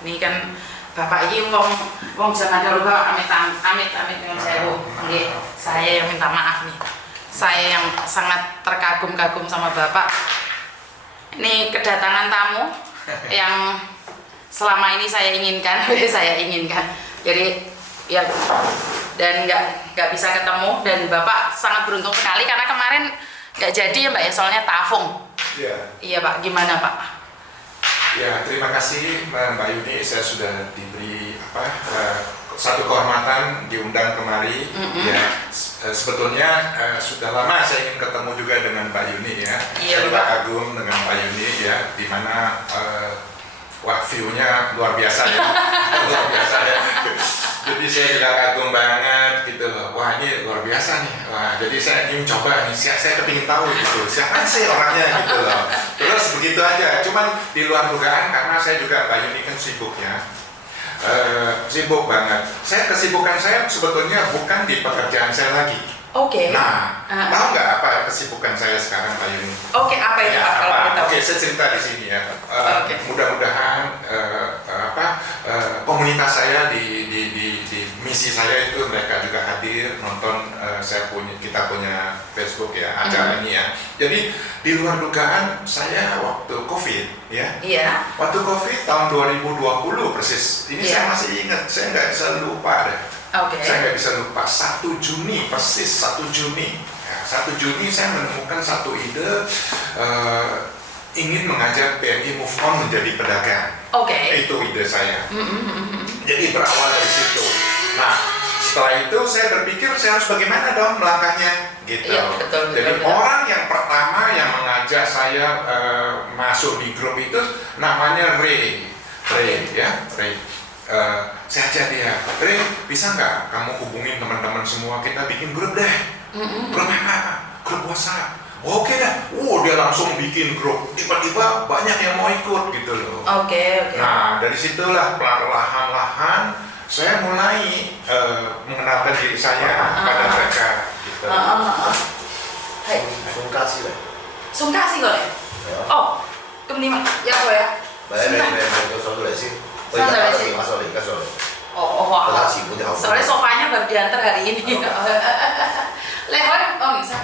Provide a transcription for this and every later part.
Ini kan Bapak ini wong zaman dahulu Bapak amit dengan saya yang minta maaf nih. Saya yang sangat terkagum-kagum sama Bapak. Ini kedatangan tamu yang selama ini saya inginkan. Jadi ya, dan nggak bisa ketemu, dan Bapak sangat beruntung sekali karena kemarin nggak jadi ya Mbak ya, soalnya tafung. Iya Pak, gimana Pak? Ya, terima kasih Mbak Yuni, saya sudah diberi satu kehormatan diundang kemari. Ya, sebetulnya sudah lama saya ingin ketemu juga dengan Mbak Yuni ya. Iya, saya kagum dengan Mbak Yuni ya, di mana wah, view-nya luar biasa ya. Luar biasa ya. Jadi saya juga kagum banget gitu loh. Wah, ini luar biasa nih. Wah, jadi saya ingin coba nih. Saya kepingin tahu gitu. Siapa sih orangnya gitu loh. Terus begitu aja. Cuman di luar dugaan karena saya juga Mbak Yuni kan sibuk ya. Sibuk banget. Kesibukan saya sebetulnya bukan di pekerjaan saya lagi. Oke. Nah, tahu nggak apa kesibukan saya sekarang Mbak Yuni? Oke, apa itu Pak? Kalau kita tahu. Oke, saya cerita di sini ya. Mudah-mudahan komunitas saya di misi saya itu mereka juga hadir nonton. Kita punya Facebook ya, acara ini ya. Jadi di luar dugaan saya waktu COVID ya. Iya. Waktu COVID tahun 2020 persis. Ini saya masih ingat, saya nggak bisa lupa deh. Saya nggak bisa lupa 1 Juni persis 1 Juni. Ya, 1 Juni saya menemukan satu ide ingin mengajak PMI move on menjadi pedagang. Itu ide saya. Jadi berawal dari situ. Nah, setelah itu saya berpikir saya harus bagaimana dong melangkahnya gitu. Iya, betul. Jadi orang yang pertama yang mengajak saya masuk di grup itu namanya Ray. Saya ajak dia, Ray, bisa nggak kamu hubungin teman-teman semua, kita bikin grup deh. Grup apa? Grup WhatsApp. Oke dah. Dia langsung bikin grup. Tiba-tiba banyak yang mau ikut gitu loh. Oke. Nah, dari situlah perlahan-lahan saya mulai mengenalkan diri saya pada mereka gitu. Sungkasi kok ya? Oh, kemudian ya kok ya? Wah. Soalnya sofanya baru diantar hari ini. Bisa.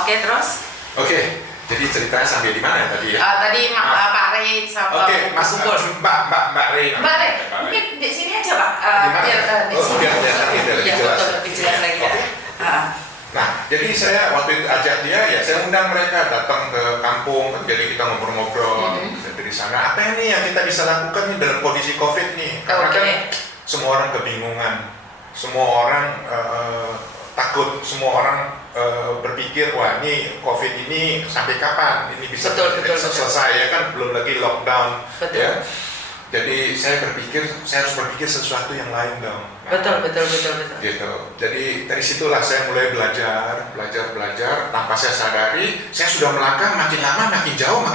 Oke, terus? Oke, jadi ceritanya sampai di mana tadi ya? Tadi Pak Ray sama Mbak Ray. Mungkin di sini aja Pak. Biar lebih jelas lagi ya. Nah, jadi saya waktu itu ajak dia, ya saya undang mereka datang ke kampung, jadi kita ngobrol-ngobrol dari sana. Apa ini yang kita bisa lakukan nih dalam kondisi COVID nih? Karena kan semua orang kebingungan, semua orang takut, semua orang berpikir, wah ini COVID ini sampai kapan? Ini bisa selesai ya kan? Belum lagi lockdown, ya. Jadi saya harus berpikir sesuatu yang lain dong. Betul. Gitu. Jadi dari situlah saya mulai belajar. Tanpa saya sadari, saya sudah melangkah makin lama makin jauh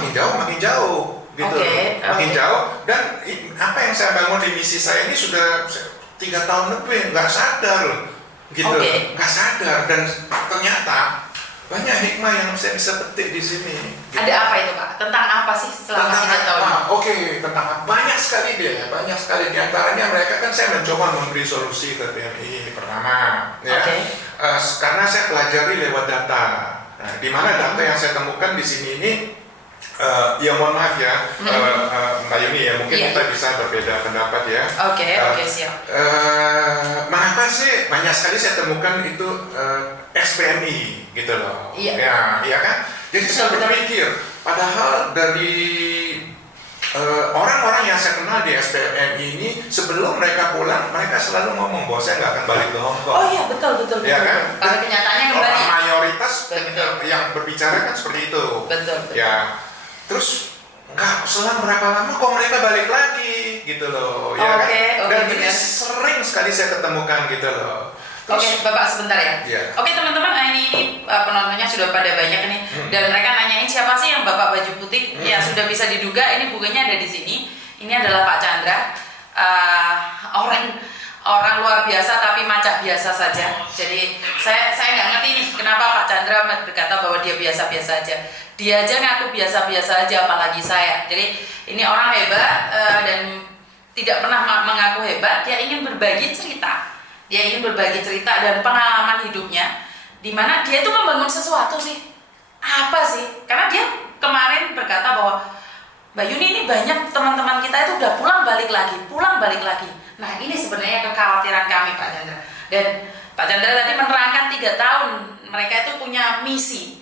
gitu. Makin jauh. Dan apa yang saya bangun di misi saya ini sudah 3 tahun lebih, nggak sadar loh. Gitu. Nggak sadar, dan ternyata banyak hikmah yang saya bisa petik di sini. Gitu. Ada apa itu Pak? Tentang apa sih selama 3 tahun? Tentang apa? Banyak sekali dia. Di antaranya mereka kan saya mencoba memberi solusi ke PMI pertama, ya. Karena saya pelajari lewat data. Nah, di mana data yang saya temukan di sini ini, ya mohon maaf ya, Mbak Yuni ya, mungkin kita bisa berbeda pendapat ya. Oke, siap. Mengapa sih banyak sekali saya temukan itu ex-PMI gitu loh. Ya kan? Jadi saya berpikir, padahal dari orang-orang yang saya kenal di SPMI ini, sebelum mereka pulang, mereka selalu ngomong bahwa saya nggak akan balik ke Hong Kong. Oh iya, betul. Ya kan? Karena kenyataannya kembali. Mayoritas yang berbicara kan seperti itu. Betul. Ya, terus nggak selang berapa lama kok mereka balik lagi gitu loh, ya kan? Dan ini sering sekali saya ketemukan gitu loh. Oke, Bapak sebentar ya. Oke teman-teman, ini penontonnya sudah pada banyak nih, dan mereka nanyain siapa sih yang Bapak baju putih. Ya sudah bisa diduga, ini bukunya ada di sini. Ini adalah Pak Chandra, orang luar biasa tapi macak biasa saja. Jadi saya nggak ngerti nih kenapa Pak Chandra berkata bahwa dia biasa-biasa aja. Dia aja ngaku biasa-biasa aja, apalagi saya. Jadi ini orang hebat dan tidak pernah mengaku hebat. Dia ingin berbagi cerita. Dia ingin berbagi cerita dan pengalaman hidupnya, di mana dia itu membangun sesuatu sih. Apa sih? Karena dia kemarin berkata bahwa Mbak Yuni, ini banyak teman-teman kita itu udah pulang balik lagi. Nah, ini sebenarnya kekhawatiran kami, Pak Chandra. Dan Pak Chandra tadi menerangkan 3 tahun mereka itu punya misi.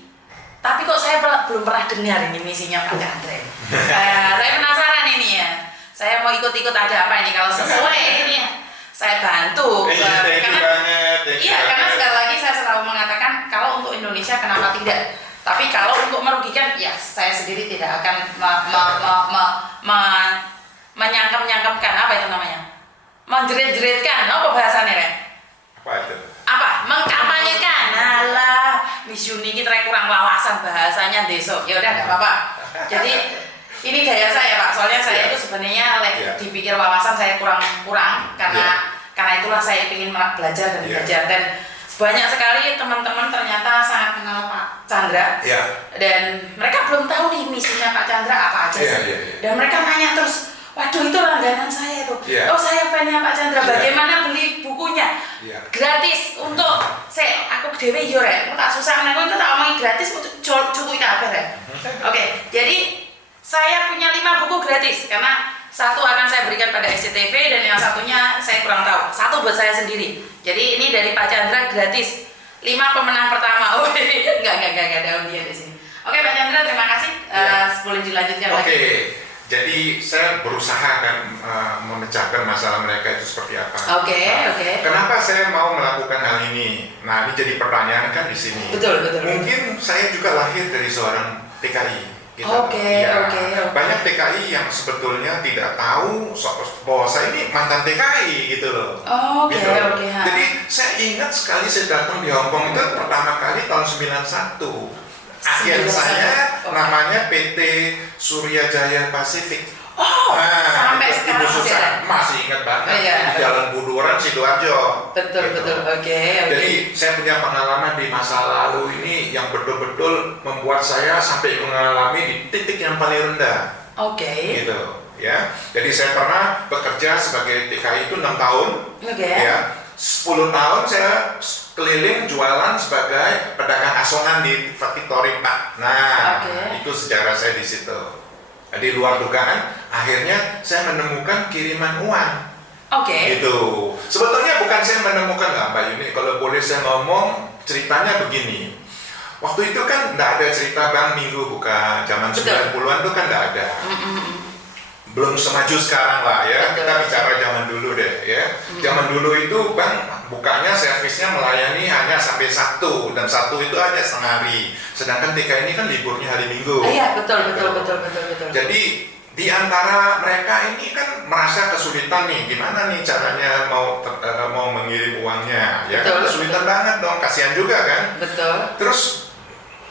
Tapi kok saya belum pernah dengar ini misinya Pak Chandra. Saya penasaran ini ya. Saya mau ikut-ikut ada apa ini, kalau sesuai ini ya. Saya bantu. Karena sekali lagi saya selalu mengatakan kalau untuk Indonesia kenapa tidak? Tapi kalau untuk merugikan, ya saya sendiri tidak akan menyangkap-nyangkapkan, apa itu namanya? Menjerit-jeritkan, apa bahasanya, Ren? Apa itu? Apa? Mengkampanyekan. Alah, Miss Yuni kita kurang wawasan bahasanya besok. Ya udah, nggak apa-apa. Jadi ini gaya saya, Pak. Soalnya saya itu sebenarnya dipikir wawasan saya kurang karena itulah saya ingin belajar dan belajar. Dan banyak sekali teman-teman ternyata sangat kenal Pak Chandra. Dan mereka belum tahu nih misinya Pak Chandra apa aja sih. Dan mereka nanya terus, waduh itu langganan saya tuh. Oh saya fan-nya Pak Chandra. Bagaimana beli bukunya? Gratis untuk aku dewe yo rek. Aku tak susah nek aku tak omongi gratis untuk cukup kabeh rek. Oke, jadi saya punya 5 buku gratis karena satu akan saya berikan pada SCTV dan yang satunya saya kurang tahu. Satu buat saya sendiri. Jadi ini dari Pak Chandra gratis. 5 pemenang pertama. Oh, enggak ada dia di sini. Oke Pak Chandra, terima kasih. Boleh dilanjutkan lagi. Oke. Jadi saya berusaha kan memecahkan masalah mereka itu seperti apa. Oke. Kenapa saya mau melakukan hal ini? Nah, ini jadi pertanyaan kan di sini. Betul. Mungkin saya juga lahir dari seorang TKI. Gitu. Oke. Banyak TKI yang sebetulnya tidak tahu bahwa saya ini mantan TKI gitu loh. Oke. Jadi saya ingat sekali saya datang di Hong Kong itu pertama kali tahun 91. Agen saya namanya PT Surya Jaya Pasifik. Sampai sekarang masih ingat banget di Jalan Buduran, Sidoarjo. Betul. Oke. Jadi saya punya pengalaman di masa lalu ini yang betul-betul membuat saya sampai mengalami di titik yang paling rendah. Oke. Gitu, ya. Jadi saya pernah bekerja sebagai TKI itu 6 tahun. Ya. 10 tahun saya keliling jualan sebagai pedagang asongan di Factory Pak. Nah, itu sejarah saya di situ. Di luar dugaan, akhirnya saya menemukan kiriman uang. Gitu. Sebetulnya bukan saya menemukan, nggak Mbak Yuni, kalau boleh saya ngomong, ceritanya begini. Waktu itu kan nggak ada cerita Bank Minggu buka, zaman 90-an itu kan nggak ada. Belum semaju sekarang lah ya. Kita bicara zaman dulu deh ya. Zaman dulu itu bank bukanya servisnya melayani hanya sampai Sabtu, dan Sabtu itu aja setengah hari. Sedangkan TK ini kan liburnya hari Minggu. Iya, betul. Jadi di antara mereka ini kan merasa kesulitan nih, gimana nih caranya mau mengirim uangnya, ya kan kesulitan banget dong, kasihan juga kan. Terus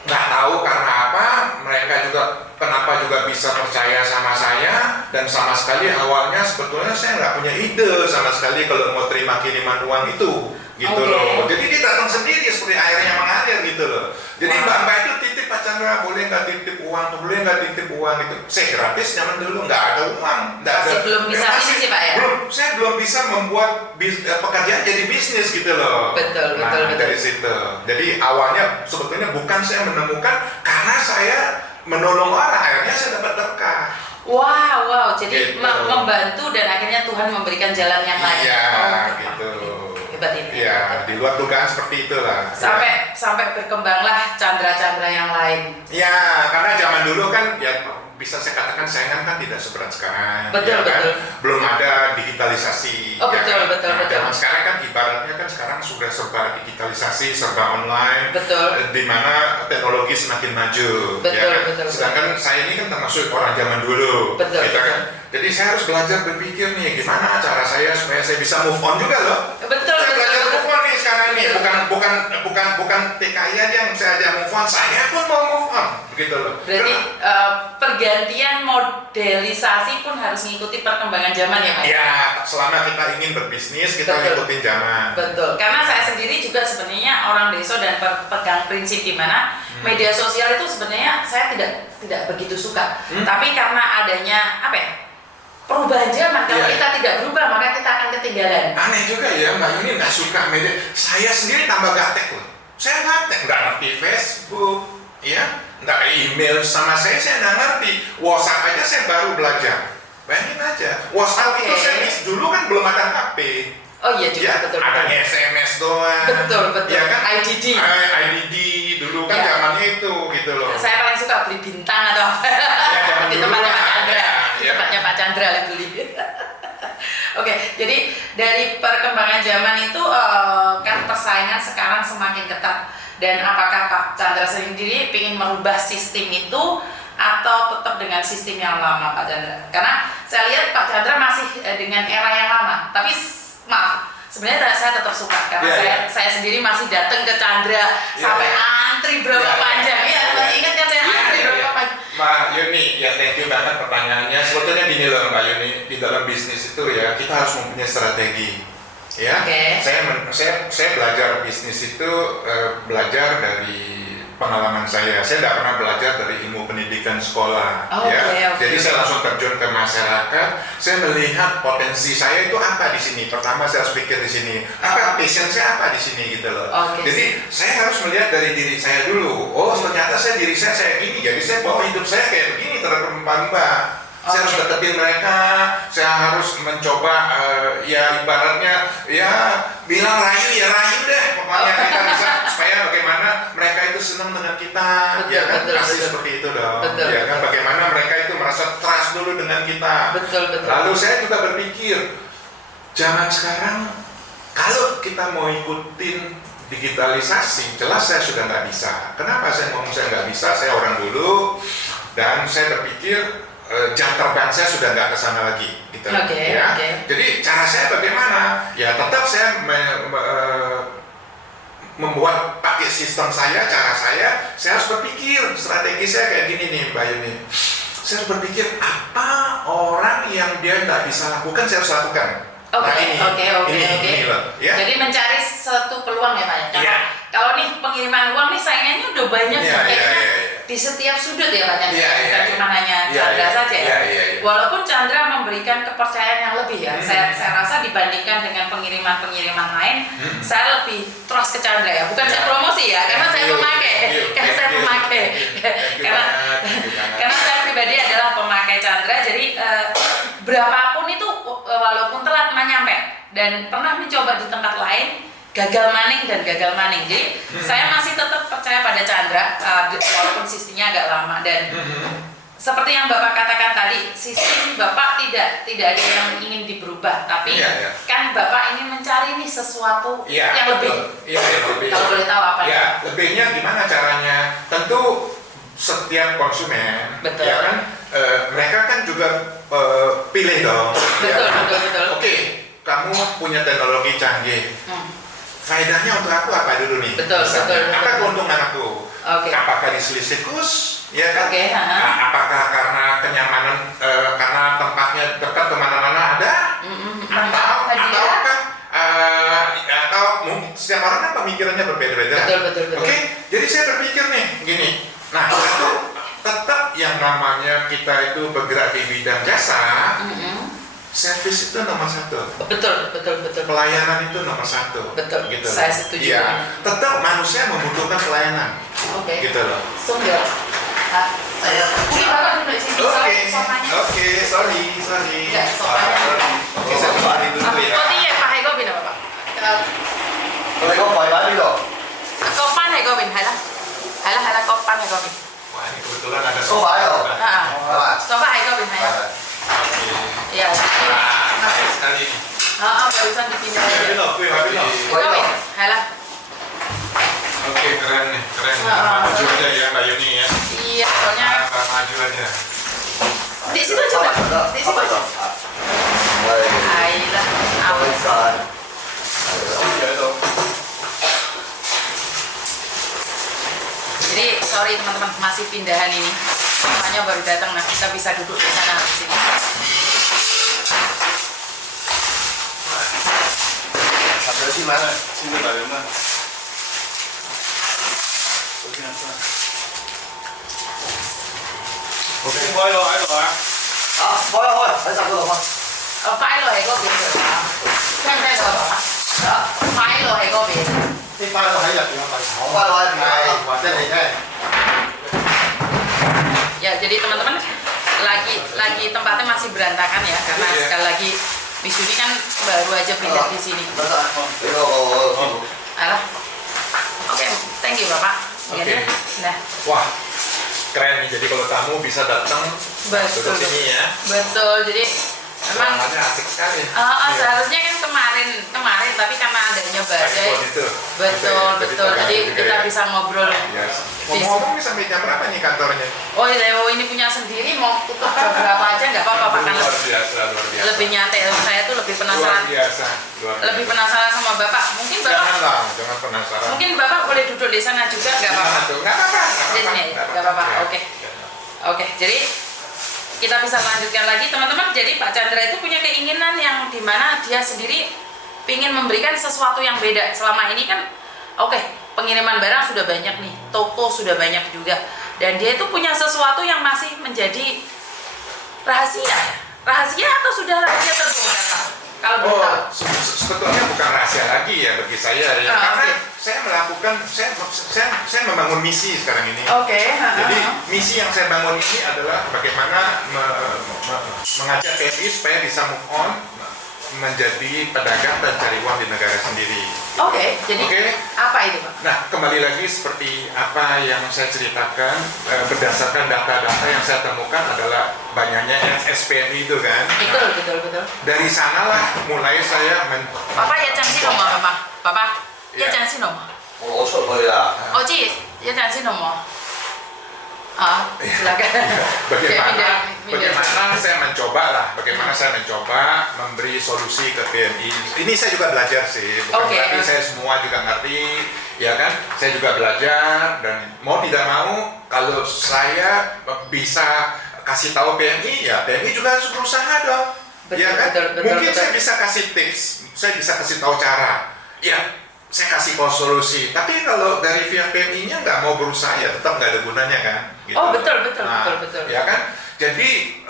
nggak tahu karena apa, mereka juga kenapa juga bisa percaya sama saya, dan sama sekali awalnya sebetulnya saya nggak punya ide sama sekali kalau mau terima kiriman uang itu, gitu loh. Jadi dia datang sendiri seperti airnya mengalir gitu loh. Jadi mbak-mbak itu titip Pak Chandra, boleh nggak titip uang, boleh nggak titip uang itu. Saya gratis zaman dulu, nggak ada uang, nggak ada. Belum bisa bisnis sih Pak ya? Saya belum bisa membuat pekerjaan jadi bisnis gitu loh. Betul. Dari situ. Jadi awalnya sebetulnya bukan saya menemukan, karena saya menolong orang, akhirnya saya dapat berkah. Wow, jadi gitu. Membantu dan akhirnya Tuhan memberikan jalan yang lain. Iya, gitu. Hebat ini. Iya, di luar dugaan seperti itulah. Sampai berkembanglah Chandra-Chandra yang lain. Ya, karena zaman dulu kan ya bisa saya katakan saingan kan tidak seberat sekarang. Betul. Belum ada digitalisasi. Betul. Zaman sekarang kan ibaratnya kan sekarang sudah serba digitalisasi, serba online. Betul. Di mana teknologi semakin maju. Betul. Sedangkan saya ini kan termasuk orang zaman dulu. Betul. Kan? Jadi saya harus belajar berpikir nih, gimana cara saya supaya saya bisa move on juga loh. Betul. Saya belajar move on nih sekarang ini. Bukan TKI aja yang saya ajak move on, saya pun mau move on, begitu loh. Berarti pergantian modelisasi pun harus mengikuti perkembangan zaman ya Pak? Ya, selama kita ingin berbisnis, kita Betul. ngikutin zaman. Betul, karena saya sendiri juga sebenarnya orang Deso dan pegang prinsip di mana media sosial itu sebenarnya saya tidak begitu suka. Tapi karena adanya apa ya, perubahan zaman, kalau Iya. kita tidak berubah maka kita akan ketinggalan. Aneh juga ya, Mbak Yuni nggak suka media. Saya sendiri tambah gaptek loh. Saya gaptek, nggak ngerti Facebook, ya, nggak email sama saya nggak ngerti. WhatsApp aja saya baru belajar. Bayangin aja, WhatsApp itu Oke. saya dulu kan belum ada HP. Oh iya juga, Ya, betul. adanya SMS doang. Betul, betul. Ya kan? IDD. IDD dulu kan Ya. zamannya itu gitu loh. Saya paling suka beli bintang atau apa Ya, zaman di dulu tempatnya lah. Pak Chandra. Ya, Di ya. tempatnya Pak Chandra yang beli. Oke, jadi dari perkembangan zaman itu kan persaingan sekarang semakin ketat. Dan apakah Pak Chandra sendiri ingin merubah sistem itu atau tetap dengan sistem yang lama Pak Chandra? Karena saya lihat Pak Chandra masih dengan era yang lama. Tapi maaf, sebenarnya saya tetap suka karena Yeah, saya sendiri masih datang ke Chandra sampai antri berapa Yeah, panjang ya. yeah. Masih ingat kan saya antri berapa panjang? Mbak Yuni, ya thank you banget pertanyaannya. Sebetulnya gini loh Mbak Yuni, di dalam bisnis itu ya kita harus mempunyai strategi. Ya, Oke. saya belajar bisnis itu belajar dari pengalaman saya. Saya tidak pernah belajar dari ilmu pendidikan sekolah. Oh, Ya, oke. jadi saya langsung terjun ke masyarakat. Saya melihat potensi saya itu apa di sini. Pertama saya harus pikir di sini. Apa passion saya apa di sini gitu loh. Oke. Jadi saya harus melihat dari diri saya dulu. Oh ternyata diri saya gini. Jadi saya bawa hidup saya kayak begini terhadap mbak. Saya harus deketin mereka, saya harus mencoba ya ibaratnya ya bilang rayu deh pokoknya kita bisa supaya bagaimana mereka itu senang dengan kita. Betul, Ya kan betul, pasti betul. seperti itu dong. Betul, Ya kan betul. bagaimana mereka itu merasa trust dulu dengan kita. Betul, betul. Lalu saya juga berpikir zaman sekarang kalau kita mau ikutin digitalisasi, jelas saya sudah nggak bisa. Kenapa saya ngomong saya nggak bisa? Saya orang dulu dan saya berpikir jam terbang saya sudah nggak ke sana lagi, gitu. Oke, Ya. oke. Jadi cara saya bagaimana? Ya tetap saya membuat pakai sistem saya, cara saya harus berpikir strategi saya kayak gini nih, Mbak Yuni. Saya harus berpikir apa orang yang dia nggak bisa lakukan, saya harus lakukan. Oke, ini loh, ya. Jadi mencari satu peluang ya Pak ya. Karena Iya. kalau nih pengiriman uang nih saingannya udah banyak Iya, kayaknya iya, iya. di setiap sudut ya Pak Chandra. Iya, iya, Bukan iya. cuma hanya Iya, Chandra iya. saja ya. Iya, iya, iya. Walaupun Chandra memberikan kepercayaan yang lebih ya. Saya rasa dibandingkan dengan pengiriman-pengiriman lain, saya lebih trust ke Chandra ya. Bukan saya promosi ya, karena saya pemakai. Karena saya pemakai. Karena saya pribadi adalah pemakai Chandra, jadi berapapun itu walaupun telat nyampe dan pernah mencoba di tempat lain gagal maning. Jadi saya masih tetap percaya pada Chandra walaupun sistemnya agak lama dan seperti yang Bapak katakan tadi, sistem Bapak tidak ada yang ingin diberubah, tapi Iya. kan Bapak ingin mencari nih sesuatu yang lebih. Iya, yang lebih. Kalau boleh tahu apa? Ya, lebihnya gimana caranya? Tentu setiap konsumen, Betul. ya kan, mereka kan juga pilih dong. Betul. Oke, kamu punya teknologi canggih. Faedahnya untuk aku apa dulu nih? Betul. Apa keuntungan aku? Oke. Apakah diselisikus? Ya kan? Oke, Nah, apakah karena kenyamanan, karena tempatnya dekat kemana-mana ada? Atau mungkin setiap orang kan pemikirannya berbeda-beda. Betul. Oke, jadi saya berpikir nih gini. Nah, satu tetap yang namanya kita itu bergerak di bidang jasa, servis itu nomor satu. Betul. Pelayanan itu nomor satu. Betul. Gitu Saya loh. setuju. Iya, tetap manusia membutuhkan pelayanan. Oke. Gitu loh. Sungguh. Saya. Ini Bapak duduk di sini. Oke, Sofanya. sorry. Enggak, sofanya. Oke, saya kembali dulu ya. Kok iya Pak Hego bin apa Pak? Tôi có vài bán đi rồi. Kopan Hego bin, halah kopan Hego bin. Wah, ini kebetulan ada Số vải rồi. Ah, Các bạn. sofa Hego bin, halah. Oke. Iya. Wah, baik sekali. Barusan dipindah aja. Habis loh. Hego bin, halah. Oke, keren nih, keren. Maju aja ya, Mbak Yuni ya. Iya, soalnya Maju aja. di situ aja Pak. Di situ aja. Đây. Ayolah. Tôi sợ. Jadi sorry teman-teman masih pindahan ini. Semuanya baru datang, nah kita bisa duduk di sana di sini. Sampai di mana? Sini dari mana? Begini apa? Oke. Boleh lo, ayo ah. Ah, boleh, boleh. Ada satu apa? Phái lo喺嗰邊㗎嘛？聽唔聽到啊？phái lo喺嗰邊。啲花都喺入邊，我咪我翻到喺邊啊？或者你聽。 Ya, jadi teman-teman lagi tempatnya masih berantakan ya, karena Iya. sekali lagi Miss Yuni kan baru aja pindah di sini. Bentar. Ini kok. Alah. Oke, thank you Bapak. Oke. Ya, nah, Wah, keren nih. Jadi kalau tamu bisa datang Betul. duduk sini ya. betul. Jadi memang Ruangannya asik sekali. Ah, Iya. seharusnya kan kemarin tapi karena adanya badai. Handphone itu. Betul. Jadi kita bisa ngobrol. Yes. Ngomong-ngomong nih sampai jam berapa nih kantornya? Oh, Leo ini punya sendiri, mau tutup jam berapa aja nggak apa-apa Pak, kan Luar biasa. lebih nyantai. Saya tuh lebih Luar penasaran, biasa. lebih penasaran sama Bapak. Mungkin Bapak, Jangan penasaran. mungkin Bapak boleh duduk di sana juga nggak apa-apa. Gimana tuh? Nggak apa-apa. Di sini, nggak apa-apa. Ya. Oke. Oke, jadi kita bisa lanjutkan lagi teman-teman. Jadi Pak Chandra itu punya keinginan yang dimana dia sendiri ingin memberikan sesuatu yang beda. Selama ini kan, oke, pengiriman barang sudah banyak nih, toko sudah banyak juga, dan dia itu punya sesuatu yang masih menjadi rahasia. Rahasia atau sudah rahasia terbongkar Pak? Kalau boleh tahu. Sebetulnya bukan rahasia lagi ya bagi saya ya. Karena saya melakukan, saya membangun misi sekarang ini. Oke. Jadi misi yang saya bangun ini adalah bagaimana mengajak PMI supaya bisa move on menjadi pedagang dan cari uang di negara sendiri. Oke, jadi Oke. apa itu Pak? Nah, kembali lagi seperti apa yang saya ceritakan, berdasarkan data-data yang saya temukan adalah banyaknya SPMI itu kan. Nah, Betul. dari sanalah mulai saya Papa ya jangan sih nomor Papa. Papa ya Iya. jangan sih nomor. 我出去啦。 Oji ya jangan sih nomor. Ah, silakan. bagaimana saya mencoba memberi solusi ke PMI. Ini saya juga belajar sih, bukan Oke. berarti saya semua juga ngerti, ya kan? Saya juga belajar dan mau tidak mau kalau saya bisa kasih tahu PMI, ya PMI juga harus berusaha dong. Betul, Ya kan? betul, Mungkin betul. saya bisa kasih tips, saya bisa kasih tahu cara. Ya, saya kasih solusi. Tapi kalau dari pihak PMI-nya nggak mau berusaha, ya tetap nggak ada gunanya kan? Gitu. Oh, betul. Ya kan? Jadi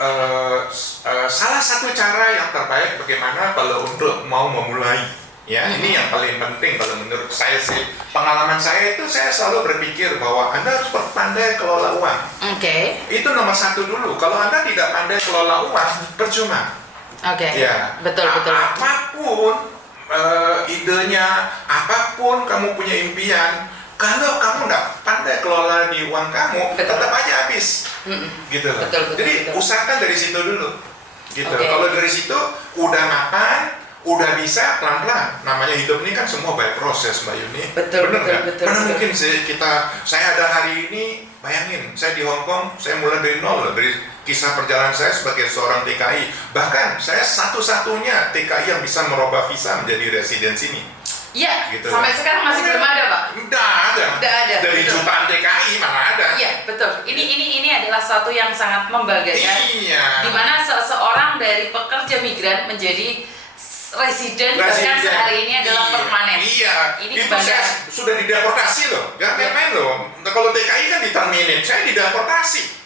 salah satu cara yang terbaik bagaimana kalau untuk mau memulai, ya ini yang paling penting kalau menurut saya sih. Pengalaman saya itu saya selalu berpikir bahwa Anda harus pandai kelola uang. Oke. Itu nomor satu dulu. Kalau Anda tidak pandai kelola uang, percuma. Oke. Ya. Betul. Apapun idenya, apapun kamu punya impian, kalau kamu nggak pandai kelola di uang kamu, Betul. tetap aja habis. Gitu loh. Betul, Jadi betul. usahakan dari situ dulu. Gitu. Oke. Kalau dari situ udah mapan, udah bisa pelan-pelan. Namanya hidup ini kan semua by proses, Mbak Yuni. Betul, Bener nggak? betul. Mana mungkin sih saya ada hari ini, bayangin, saya di Hong Kong, saya mulai dari nol loh, dari kisah perjalanan saya sebagai seorang TKI. Bahkan saya satu-satunya TKI yang bisa merubah visa menjadi residen sini. Iya. Gitu. Sampai sekarang masih belum ada Pak. Nggak ada. Nggak ada, Dari betul. jutaan TKI mana ada. Iya, betul. Ini adalah satu yang sangat membanggakan. Iya. Di mana seseorang dari pekerja migran menjadi residen bahkan sehari ini adalah Iya. permanen. Iya. Ini Itu kebanggaan. saya sudah dideportasi loh. Jangan Iya. main-main loh. Kalau TKI kan diterminate, saya dideportasi.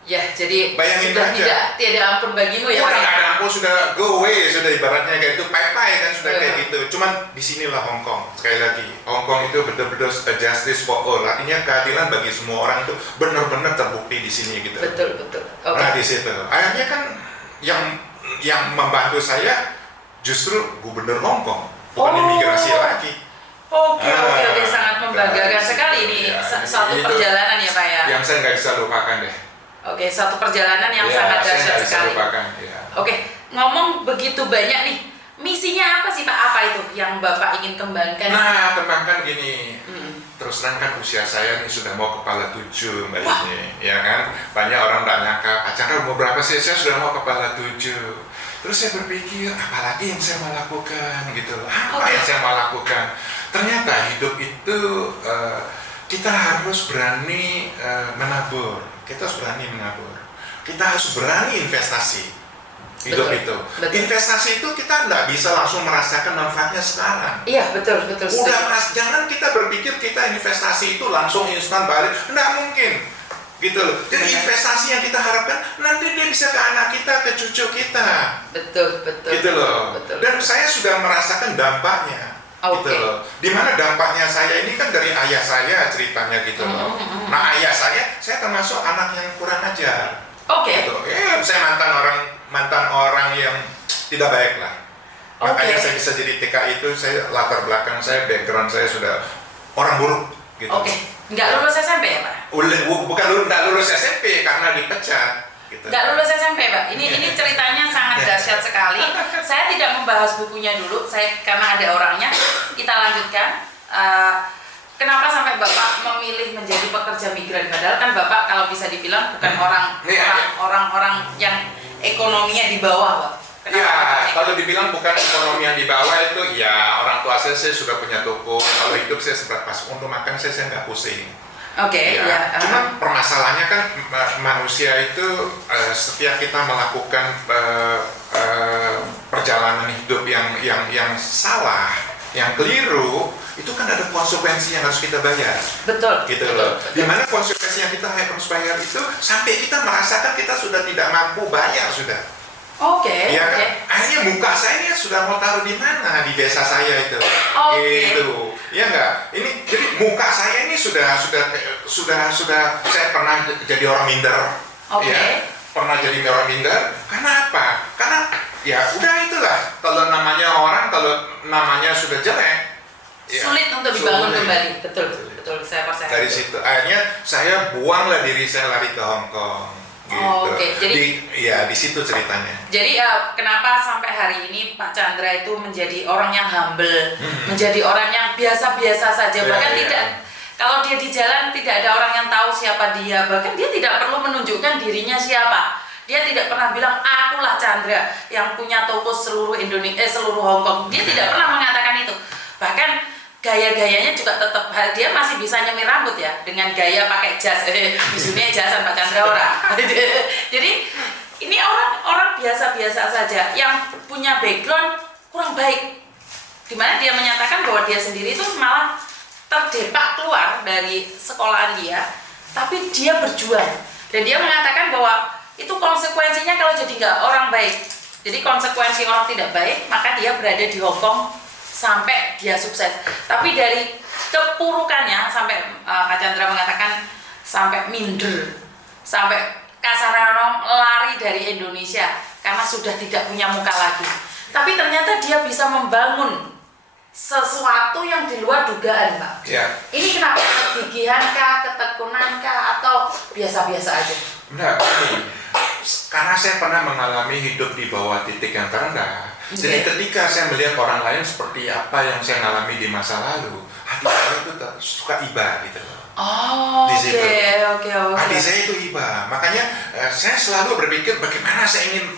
Ya, jadi Bayangin sudah aja. tidak ampun bagimu ya Udah Pak. nggak ada ampun, sudah go away, sudah ibaratnya kayak itu pai-pai kan sudah kayak Iya. gitu. Cuman disinilah Hong Kong. Sekali lagi, Hong Kong itu benar-benar a justice for all. Artinya keadilan bagi semua orang itu benar-benar terbukti di sini gitu. Betul. Oke. Nah di situ, akhirnya kan yang membantu saya justru gubernur Hong Kong, bukan Oh. imigrasi lagi. Oke, sangat membanggakan Nah, sekali ini ya, satu itu perjalanan ya Pak ya. Yang saya nggak bisa lupakan deh. Oke, satu perjalanan yang Ya, sangat saya dahsyat nggak bisa sekali. lupakan. Ya. Oke, ngomong begitu banyak nih, misinya apa sih Pak? Apa itu yang Bapak ingin kembangkan? Nah, kembangkan gini. Mm. Terus terang kan usia saya nih sudah mau kepala 7 Mbak Wah. Yuni, ya kan? Banyak orang tanya Kak Chandra umur berapa sih? Saya sudah mau kepala 7. Terus saya berpikir, apalagi yang saya mau lakukan gitu loh. Apa Oke. yang saya mau lakukan? Ternyata hidup itu kita harus berani menabur. kita harus berani menabur. Kita harus berani investasi hidup Betul, itu. betul. Investasi itu kita nggak bisa langsung merasakan manfaatnya sekarang. Iya, betul. Jangan kita berpikir kita investasi itu langsung instan balik, nggak mungkin. Gitu loh. Jadi Benar. investasi yang kita harapkan nanti dia bisa ke anak kita, ke cucu kita. Betul. Gitu loh. Betul. Dan saya sudah merasakan dampaknya. Oke. Gitu loh. Dimana dampaknya saya ini kan dari ayah saya ceritanya gitu loh. Nah ayah saya termasuk anak yang kurang ajar. Oke. Gitu. Saya mantan orang yang tidak baik lah. Makanya Oke. saya bisa jadi TK itu, saya latar belakang saya, background saya sudah orang buruk. Gitu. Oke. Nggak lulus SMP ya, Pak? Nggak lulus SMP karena dipecat. Gitu. Nggak lulus SMP, Pak. Ini ceritanya sangat dahsyat sekali. Saya tidak membahas bukunya dulu, karena ada orangnya. Kita lanjutkan. Kenapa sampai Bapak memilih menjadi pekerja migran? Padahal kan Bapak kalau bisa dibilang bukan orang yang ekonominya di bawah, Pak. Ya, kalau dibilang bukan ekonomi yang di bawah itu, ya orang tua saya sudah punya toko. Kalau hidup saya sebatas untuk makan saya nggak pusing. Oke, ya. Cuma permasalahannya kan manusia itu setiap kita melakukan perjalanan hidup yang salah, yang keliru, itu kan ada konsekuensi yang harus kita bayar. Betul. Gitu betul, loh. betul. Dimana konsekuensi yang kita harus bayar itu sampai kita merasakan kita sudah tidak mampu bayar sudah. Oke. Iya oke. kan? Akhirnya muka saya ini sudah mau taruh di mana di desa saya itu. Oke. Gitu. Iya enggak? Ini jadi muka saya ini sudah saya pernah jadi orang minder. Oke. Ya, pernah jadi orang minder. Karena apa? Karena ya udah itulah. Kalau namanya sudah jelek, ya, Sulit untuk dibangun sulit. kembali. Betul. Saya percaya. Dari situ akhirnya saya buanglah diri saya lari ke Hong Kong. Gitu. Oh, oke. Jadi di situ ceritanya. Jadi kenapa sampai hari ini Pak Chandra itu menjadi orang yang humble, menjadi orang yang biasa-biasa saja, Iya, bahkan iya. tidak, kalau dia di jalan tidak ada orang yang tahu siapa dia, bahkan dia tidak perlu menunjukkan dirinya siapa. Dia tidak pernah bilang akulah Chandra yang punya toko seluruh seluruh Hong Kong. Dia tidak pernah mengatakan itu. Bahkan gaya-gayanya juga tetap, dia masih bisa nyemir rambut ya dengan gaya pakai jas. Di sini jasan Pak Chandra orang. Jadi ini orang biasa-biasa saja yang punya background kurang baik, dimana dia menyatakan bahwa dia sendiri itu malah terdepak keluar dari sekolahan dia, tapi dia berjuang dan dia mengatakan bahwa itu konsekuensinya kalau jadi nggak orang baik. Jadi konsekuensi orang tidak baik, maka dia berada di Hong Kong sampai dia sukses. Tapi dari kepurukannya sampai Pak Chandra mengatakan sampai minder, sampai kasarnya lari dari Indonesia karena sudah tidak punya muka lagi. Tapi ternyata dia bisa membangun sesuatu yang di luar dugaan, Pak. Ya. Ini kenapa? Kegigihan kah, ketekunan kah, atau biasa-biasa aja? Enggak, karena saya pernah mengalami hidup di bawah titik yang terendah. Jadi ketika saya melihat orang lain seperti apa yang saya alami di masa lalu, hati saya itu suka iba gitu loh. Oh, Di situ. oke. Hati saya itu iba, makanya saya selalu berpikir bagaimana saya ingin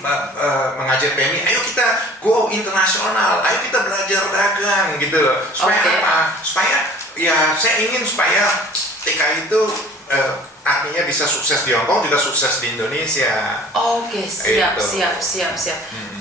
mengajak PMI, ayo kita go internasional, ayo kita belajar dagang gitu loh. Supaya apa? Supaya ya saya ingin supaya TK itu artinya bisa sukses di Hong Kong juga sukses di Indonesia. Oke, siap.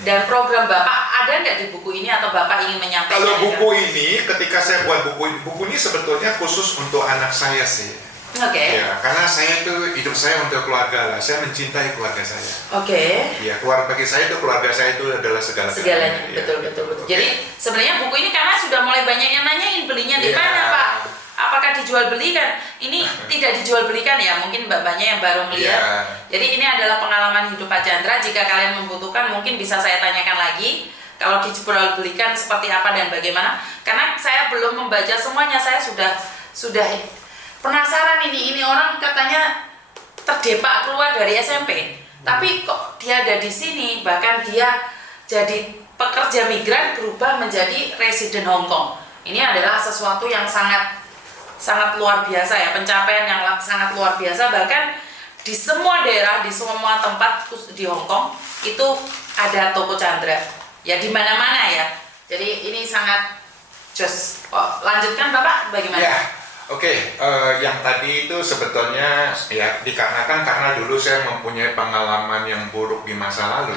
Dan program Bapak ada nggak di buku ini atau Bapak ingin menyampaikan? Kalau buku ini, ketika saya buat buku ini sebetulnya khusus untuk anak saya sih. Oke. Ya, karena saya itu hidup saya untuk keluarga lah. Saya mencintai keluarga saya. Oke. Ya, bagi saya itu keluarga saya itu adalah Segalanya. Ya. Betul. Jadi sebenarnya buku ini karena sudah mulai banyak yang nanyain belinya di mana, Pak? Apakah dijual belikan? Ini tidak dijual belikan ya, mungkin banyak yang baru melihat. Jadi ini adalah pengalaman hidup Pak Chandra. Jika kalian membutuhkan, mungkin bisa saya tanyakan lagi. Kalau dijual belikan seperti apa dan bagaimana? Karena saya belum membaca semuanya. Saya sudah penasaran ini orang katanya terdepak keluar dari SMP. Tapi kok dia ada di sini? Bahkan dia jadi pekerja migran berubah menjadi residen Hong Kong. Ini adalah sesuatu yang sangat luar biasa ya, pencapaian yang sangat luar biasa. Bahkan di semua daerah, di semua tempat di Hong Kong itu ada toko Chandra ya, di mana-mana ya. Jadi ini sangat jos. Lanjutkan Bapak, bagaimana? Ya, Oke, yang tadi itu sebetulnya ya dikarenakan karena dulu saya mempunyai pengalaman yang buruk di masa lalu,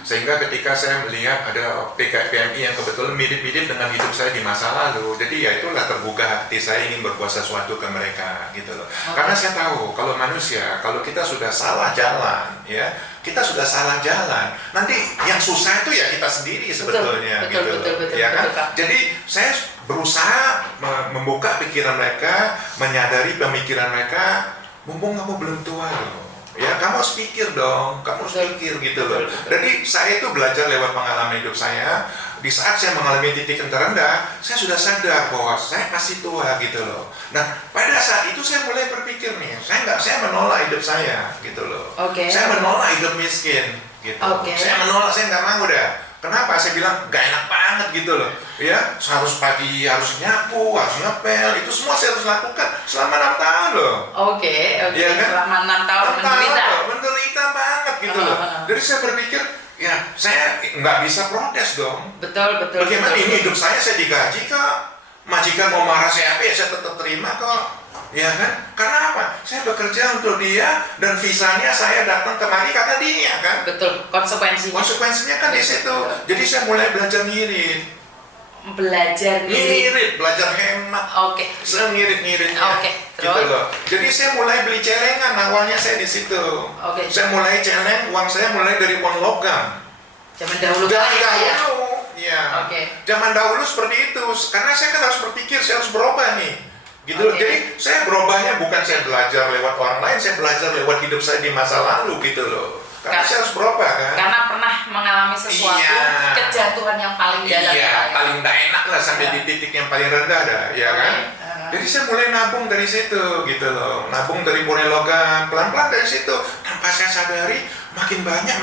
sehingga ketika saya melihat ada PMI yang kebetulan mirip-mirip dengan hidup saya di masa lalu, jadi ya itulah tergugah hati saya ingin berbuat sesuatu ke mereka gitu loh. Karena saya tahu kalau manusia, kalau kita sudah salah jalan, ya kita sudah salah jalan, nanti yang susah itu ya kita sendiri sebetulnya, betul, ya kan? betul. Jadi saya berusaha membuka pikiran mereka, menyadari pemikiran mereka, mumpung kamu belum tua loh. Ya, kamu harus pikir dong, kamu harus pikir gitu loh. Jadi saya itu belajar lewat pengalaman hidup saya. Di saat saya mengalami titik yang terendah, saya sudah sadar bahwa saya masih tua gitu loh. Nah, pada saat itu saya mulai berpikir nih, saya menolak hidup saya gitu loh. Saya menolak hidup miskin gitu. Saya menolak, saya nggak mau dah. Kenapa? Saya bilang gak enak banget gitu loh. Ya, harus pagi, harus nyapu, harus ngepel, itu semua saya harus lakukan selama 6 tahun loh. Ya kan? Selama 6 tahun 6 menderita. tahun, menderita banget gitu loh. Jadi saya berpikir, ya saya nggak bisa protes dong. Betul. Bagaimana ini hidup saya digaji kok. Majikan mau marah saya apa ya saya tetap terima kok. Ya kan? Karena apa? Saya bekerja untuk dia dan visanya saya datang kemari karena dia kan. Betul, Konsekuensinya kan di situ. Jadi saya mulai belajar ngirit. Belajar hemat. Saya ngirit-ngiritnya. Gitu loh. Jadi saya mulai beli celengan, awalnya saya di situ. Saya mulai celeng, uang saya mulai dari uang logam. Zaman dahulu. Ya. Zaman dahulu seperti itu. Karena saya kan harus berpikir, saya harus berubah nih. Gitu. Jadi saya berubahnya bukan saya belajar lewat orang lain, saya belajar lewat hidup saya di masa lalu gitu loh. Karena saya harus berubah kan. Karena pernah mengalami sesuatu kejatuhan yang paling dalam. Paling tidak enak lah sampai di titik yang paling rendah dah, ya kan. Jadi saya mulai nabung dari situ gitu loh. Nabung dari bonai logam, pelan-pelan dari situ. Tanpa saya sadari makin banyak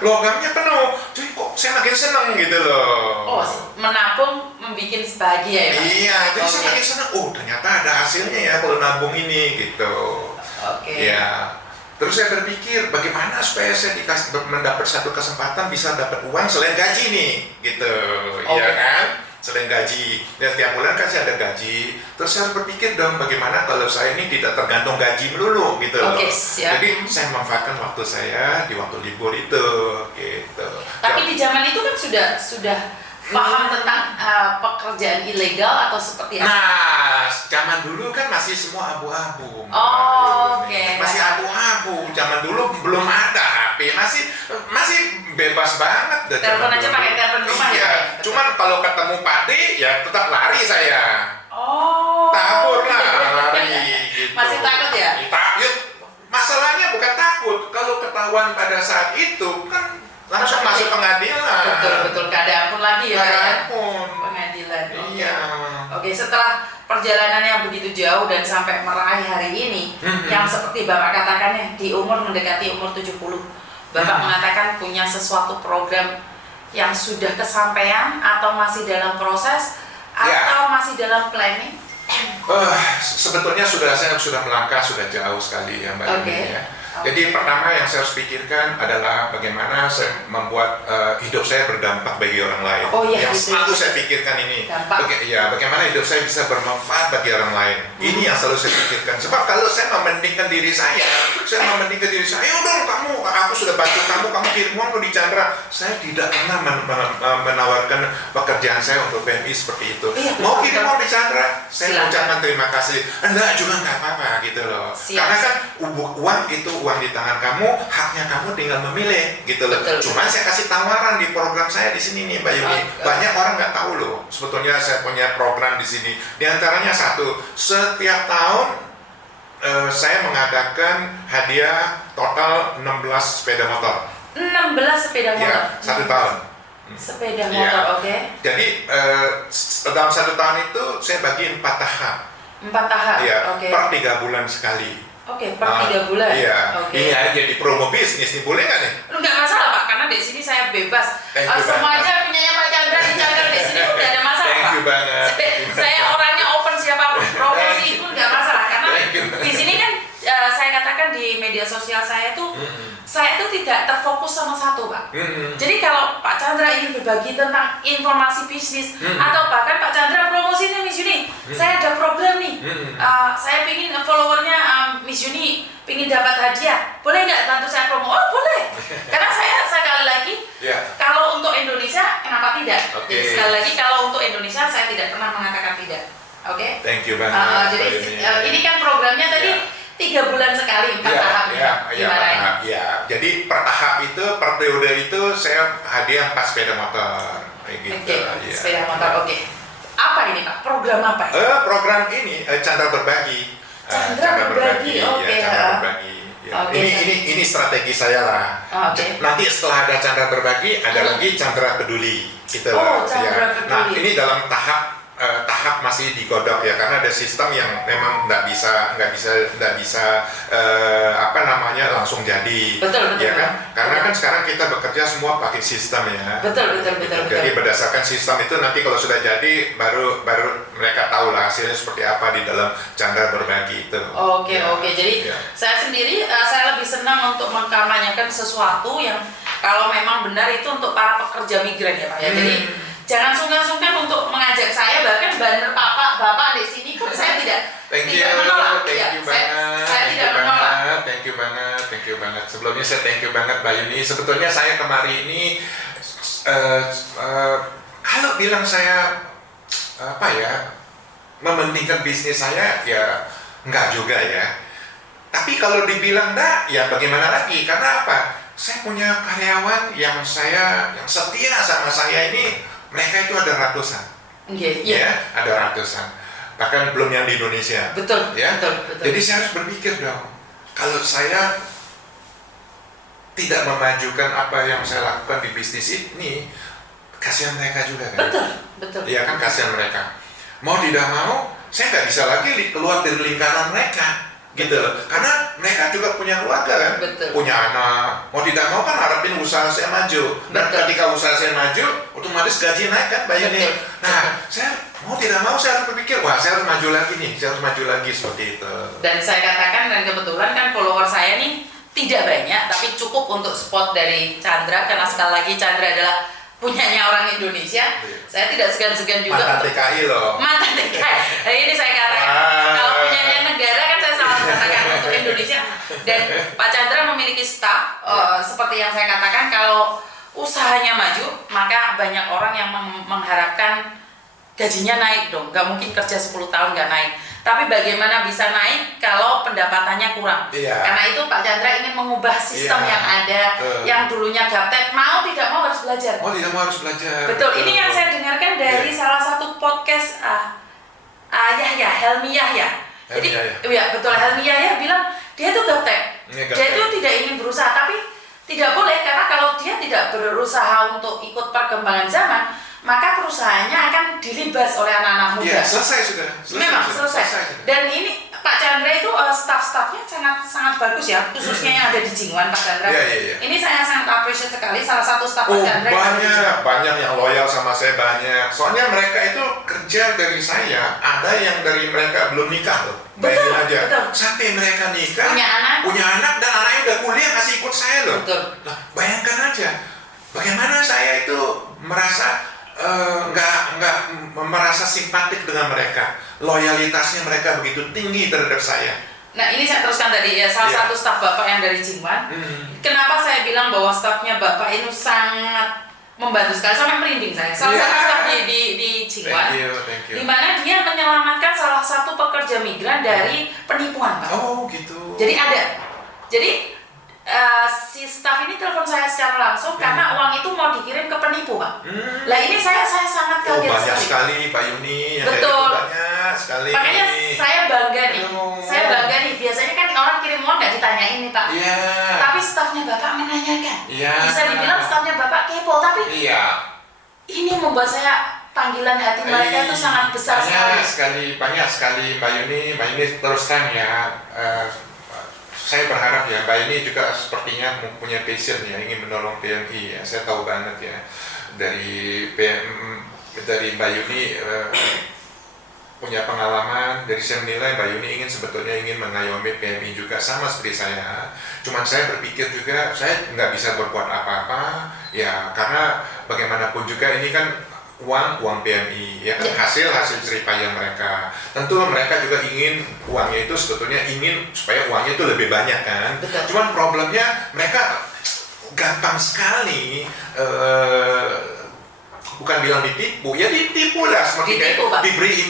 logamnya penuh. Jadi kok saya makin seneng gitu loh. Menabung membuat bahagia ya Pak? Iya, jadi saya makin seneng. Ternyata ada hasilnya ya kalau nabung ini gitu. Ya. Terus saya berpikir bagaimana supaya saya mendapat satu kesempatan bisa dapat uang selain gaji nih, gitu, ya kan? Selain gaji, dan tiap bulan kan saya ada gaji. Terus saya harus berpikir dong bagaimana kalau saya ini tidak tergantung gaji melulu, gitu loh. Jadi saya memanfaatkan waktu saya di waktu libur itu, gitu. Tapi di zaman itu kan sudah paham tentang pekerjaan ilegal atau seperti apa? Nah, zaman dulu kan masih semua abu-abu. Masih abu-abu. Zaman dulu belum ada HP, masih bebas banget. Telepon aja pakai telepon rumah ya? Cuman kalau ketemu Pak D, ya tetap lari saya. Tabur lah lari. Gitu. Masih takut ya? Masalahnya bukan takut. Kalau ketahuan pada saat itu kan langsung masuk pengadilan. Betul, gak ada ampun lagi ya. Gak ada ampun. Pengadilan. Iya. Setelah perjalanan yang begitu jauh dan sampai meraih hari ini, yang seperti Bapak katakan di umur mendekati umur 70, Bapak mengatakan punya sesuatu program yang sudah kesampaian atau masih dalam proses atau masih dalam planning? Sebetulnya saya sudah melangkah sudah jauh sekali ya Mbak Yuni ya. Jadi pertama yang saya harus pikirkan adalah bagaimana saya membuat hidup saya berdampak bagi orang lain. Yang selalu saya pikirkan ini. Bagaimana hidup saya bisa bermanfaat bagi orang lain. Ini yang selalu saya pikirkan. Sebab kalau saya mementingkan diri saya dong aku sudah bantu kamu kirim uang di Chandra. Saya tidak pernah menawarkan pekerjaan saya untuk PMI seperti itu. Mau kirim uang di Chandra, saya ucapkan terima kasih. Enggak juga nggak apa-apa gitu loh. Karena kan uang itu uang di tangan kamu, haknya kamu tinggal memilih gitu loh. Cuman saya kasih tawaran di program saya di sini nih Mbak Yuni. Banyak orang nggak tahu loh. Sebetulnya saya punya program di sini. Di antaranya setiap tahun saya mengadakan hadiah total 16 sepeda motor. 16 sepeda motor? Ya, 1 tahun. Sepeda motor, Jadi dalam 1 tahun itu saya bagi 4 tahap. 4 tahap? Iya, per 3 bulan sekali. Per 3 bulan? Iya, ini aja jadi promo bisnis nih, boleh nggak nih? Nggak masalah Pak, karena di sini saya bebas. Semua aja punyanya Pak Chandra di sini udah ada masalah Pak. Thank you banget. Saya orangnya open siapapun, promosi itu nggak masalah. Karena di sini kan saya katakan di media media sosial saya itu saya itu tidak terfokus sama satu, Pak. Jadi kalau Pak Chandra ingin berbagi tentang informasi bisnis atau bahkan Pak Chandra promosi nih Miss Yuni, saya ada program nih, saya pingin followernya Miss Yuni pingin dapat hadiah, boleh nggak bantu saya promo? Oh boleh, karena saya sekali lagi kalau untuk Indonesia kenapa tidak? Jadi sekali lagi kalau untuk Indonesia saya tidak pernah mengatakan tidak. Oke. Thank you banget. Jadi ini kan programnya tadi 3 bulan sekali 4 tahap. Jadi per tahap itu, per periode itu saya hadiah 4 sepeda motor, kayak gitu. Sepeda motor. Apa ini Pak? Program apa? Program ini Chandra Berbagi. Chandra Berbagi. Chandra Berbagi. Ini strategi saya lah. Nanti setelah ada Chandra Berbagi, ada lagi Chandra Peduli, gitu lah. Chandra Peduli. Nah, ini dalam tahap masih digodok ya, karena ada sistem yang memang nggak bisa langsung jadi. Betul. Ya kan? Karena kan sekarang kita bekerja semua pakai sistem ya. Betul. Jadi berdasarkan sistem itu nanti kalau sudah jadi baru mereka tahu lah hasilnya seperti apa di dalam Chandra Berbagi itu. Oke. Jadi saya sendiri saya lebih senang untuk mengkampanyekan sesuatu yang kalau memang benar itu untuk para pekerja migran ya Pak ya. Jadi jangan sungkan-sungkan untuk mengajak saya, bahkan banner bapak di sini pun saya tidak menolak. Saya tidak menolak. Thank you banget. Sebelumnya saya thank you banget Mbak Yuni. Sebetulnya saya kemarin ini kalau bilang saya mementingkan bisnis saya ya enggak juga ya. Tapi kalau dibilang enggak, ya bagaimana lagi? Karena apa? Saya punya karyawan yang setia sama saya ini. Mereka itu ada ratusan, ada ratusan, bahkan belum yang di Indonesia. Betul. Jadi saya harus berpikir dong, kalau saya tidak memajukan apa yang saya lakukan di bisnis ini, kasihan mereka juga kan? Betul. Iya kan, kasihan mereka. Mau tidak mau, saya nggak bisa lagi keluar dari lingkaran mereka. Gitu loh, karena mereka juga punya keluarga kan, punya anak, mau tidak mau kan harapin usaha saya maju, dan ketika usaha saya maju, otomatis gaji naik kan, bayarnya. Nah, saya mau tidak mau saya harus berpikir, wah saya harus maju lagi nih, seperti itu. Dan saya katakan, dan kebetulan kan follower saya nih tidak banyak, tapi cukup untuk spot dari Chandra, karena sekali lagi Chandra adalah punyanya orang Indonesia. Saya tidak segan-segan juga mantan TKI loh. Mantan TKI. Nah, ini saya katakan, kalau punyanya negara kan saya selalu mengatakan untuk Indonesia. Dan Pak Chandra memiliki staff, seperti yang saya katakan, kalau usahanya maju, maka banyak orang yang mengharapkan gajinya naik dong. Gak mungkin kerja 10 tahun gak naik. Tapi bagaimana bisa naik kalau pendapatannya kurang? Karena itu Pak Chandra ingin mengubah sistem yang ada, yang dulunya gaptek, mau tidak mau harus belajar. Betul. Ini yang saya dengarkan dari salah satu podcast Helmi Yahya. Jadi, betul, Helmi Yahya bilang dia itu gaptek. Dia itu tidak ingin berusaha, tapi tidak boleh, karena kalau dia tidak berusaha untuk ikut perkembangan zaman, maka perusahaannya akan dilibas oleh anak-anak muda. Selesai sudah. Memang selesai. Dan ini Pak Chandra itu staff-staffnya sangat bagus ya, khususnya yang ada di Jingwan Pak Chandra. Ini saya sangat appreciate sekali, salah satu staff Pak Chandra. Banyak yang loyal sama saya, banyak. Soalnya mereka itu kerja dari saya, ada yang dari mereka belum nikah loh. Bayangin aja. Sampai mereka nikah, punya anak dan anaknya udah kuliah masih ikut saya loh. Nah, bayangkan aja, bagaimana saya itu merasa merasa simpatik dengan mereka, loyalitasnya mereka begitu tinggi terhadap saya. Nah, ini saya teruskan tadi ya, salah satu staf Bapak yang dari Jingwan. Kenapa saya bilang bahwa stafnya Bapak itu sangat membantu sekali, sampai merinding saya. Salah satu staf di Jingwan, di mana dia menyelamatkan salah satu pekerja migran dari penipuan, Pak. Oh, gitu. Jadi si staf ini telepon saya secara langsung karena uang itu mau dikirim ke penipu, Pak. Lah ini saya sangat kaget banyak sekali Pak Yuni. Betul. Banyak sekali. Makanya saya bangga nih. Biasanya kan orang kirim uang nggak ditanyain nih, Pak. Tapi stafnya Bapak menanyakan. Bisa dibilang stafnya Bapak kepo, tapi ini membuat saya panggilan hati mereka itu sangat besar sekali. Banyak sekali Mbak Yuni. Mbak Yuni terus terang ya. Saya berharap ya Mbak Yuni juga sepertinya mempunyai passion ya, ingin menolong PMI ya. Saya tahu banget ya dari Mbak Yuni punya pengalaman, dari saya menilai Mbak Yuni sebetulnya ingin mengayomi PMI juga sama seperti saya. Cuman saya berpikir juga saya nggak bisa berbuat apa-apa ya, karena bagaimanapun juga ini kan uang PMI ya kan, hasil jerih payah mereka. Tentu mereka juga ingin uangnya itu sebetulnya ingin supaya uangnya itu lebih banyak kan. Betul. Cuman problemnya mereka gampang sekali bukan bilang ditipu, ya ditipu lah, seperti kayak diberi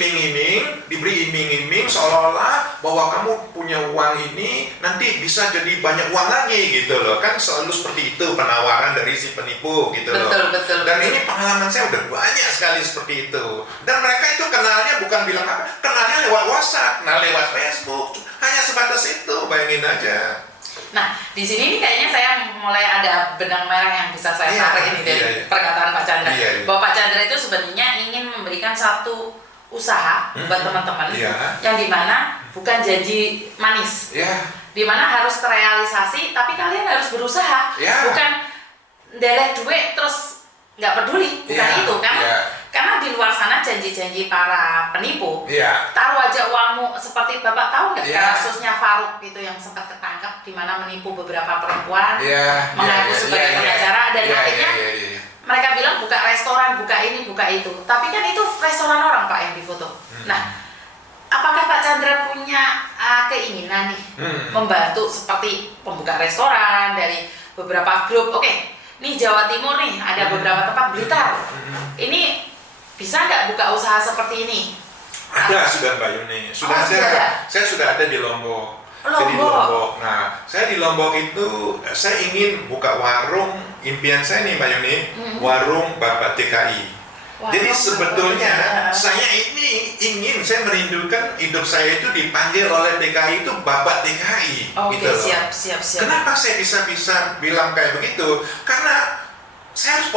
iming-iming seolah-olah bahwa kamu punya uang ini nanti bisa jadi banyak uang lagi gitu loh, kan selalu seperti itu penawaran dari si penipu gitu loh. Betul. Dan ini pengalaman saya udah banyak sekali seperti itu. Dan mereka itu kenalnya bukan bilang apa, kenalnya lewat WhatsApp, kenal lewat Facebook, hanya sebatas itu, bayangin aja. Nah, di sini kayaknya saya mulai ada benang merah yang bisa saya tarik ini dari perkataan Pak Chandra. Bahwa Pak Chandra itu sebenarnya ingin memberikan satu usaha buat teman-teman yang dimana bukan janji manis, dimana harus terrealisasi, tapi kalian harus berusaha, bukan deleh duit terus nggak peduli, bukan itu, karena di luar sana janji-janji para penipu, taruh aja uangmu, seperti Bapak tahu nggak kasusnya Faruk itu yang sempat ketangkap di mana menipu beberapa perempuan, mengaku sebagai pengacara, dan akhirnya mereka bilang buka restoran, buka ini, buka itu, tapi kan itu restoran orang Pak yang difoto. Nah, apakah Pak Chandra punya keinginan nih membantu seperti pembuka restoran dari beberapa grup? Oke, nih Jawa Timur nih ada beberapa tempat, Blitar, ini bisa nggak buka usaha seperti ini? Ada sudah Mbak Yuni, sudah ada. Saya sudah ada di Lombok. Jadi di Lombok. Nah, saya di Lombok itu saya ingin buka warung, impian saya nih Mbak Yuni, warung Bapak TKI. Jadi sebetulnya saya ini saya merindukan hidup saya itu dipanggil oleh TKI itu Bapak TKI. Oke, gitu loh. siap. Kenapa saya bisa bilang kayak begitu? Karena saya harus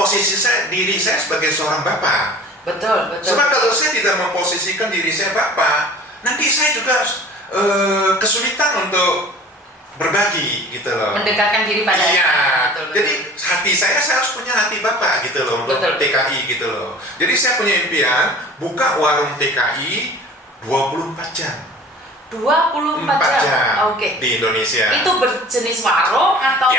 diri saya sebagai seorang bapak. Betul. Sebab kalau saya tidak memposisikan diri saya bapak, nanti saya juga kesulitan untuk berbagi gitu loh. Mendekatkan diri pada betul. Jadi hati saya harus punya hati bapak gitu loh untuk TKI gitu loh. Jadi saya punya impian buka warung TKI 24 jam. 24 jam. Oke. Di Indonesia. Itu berjenis warung atau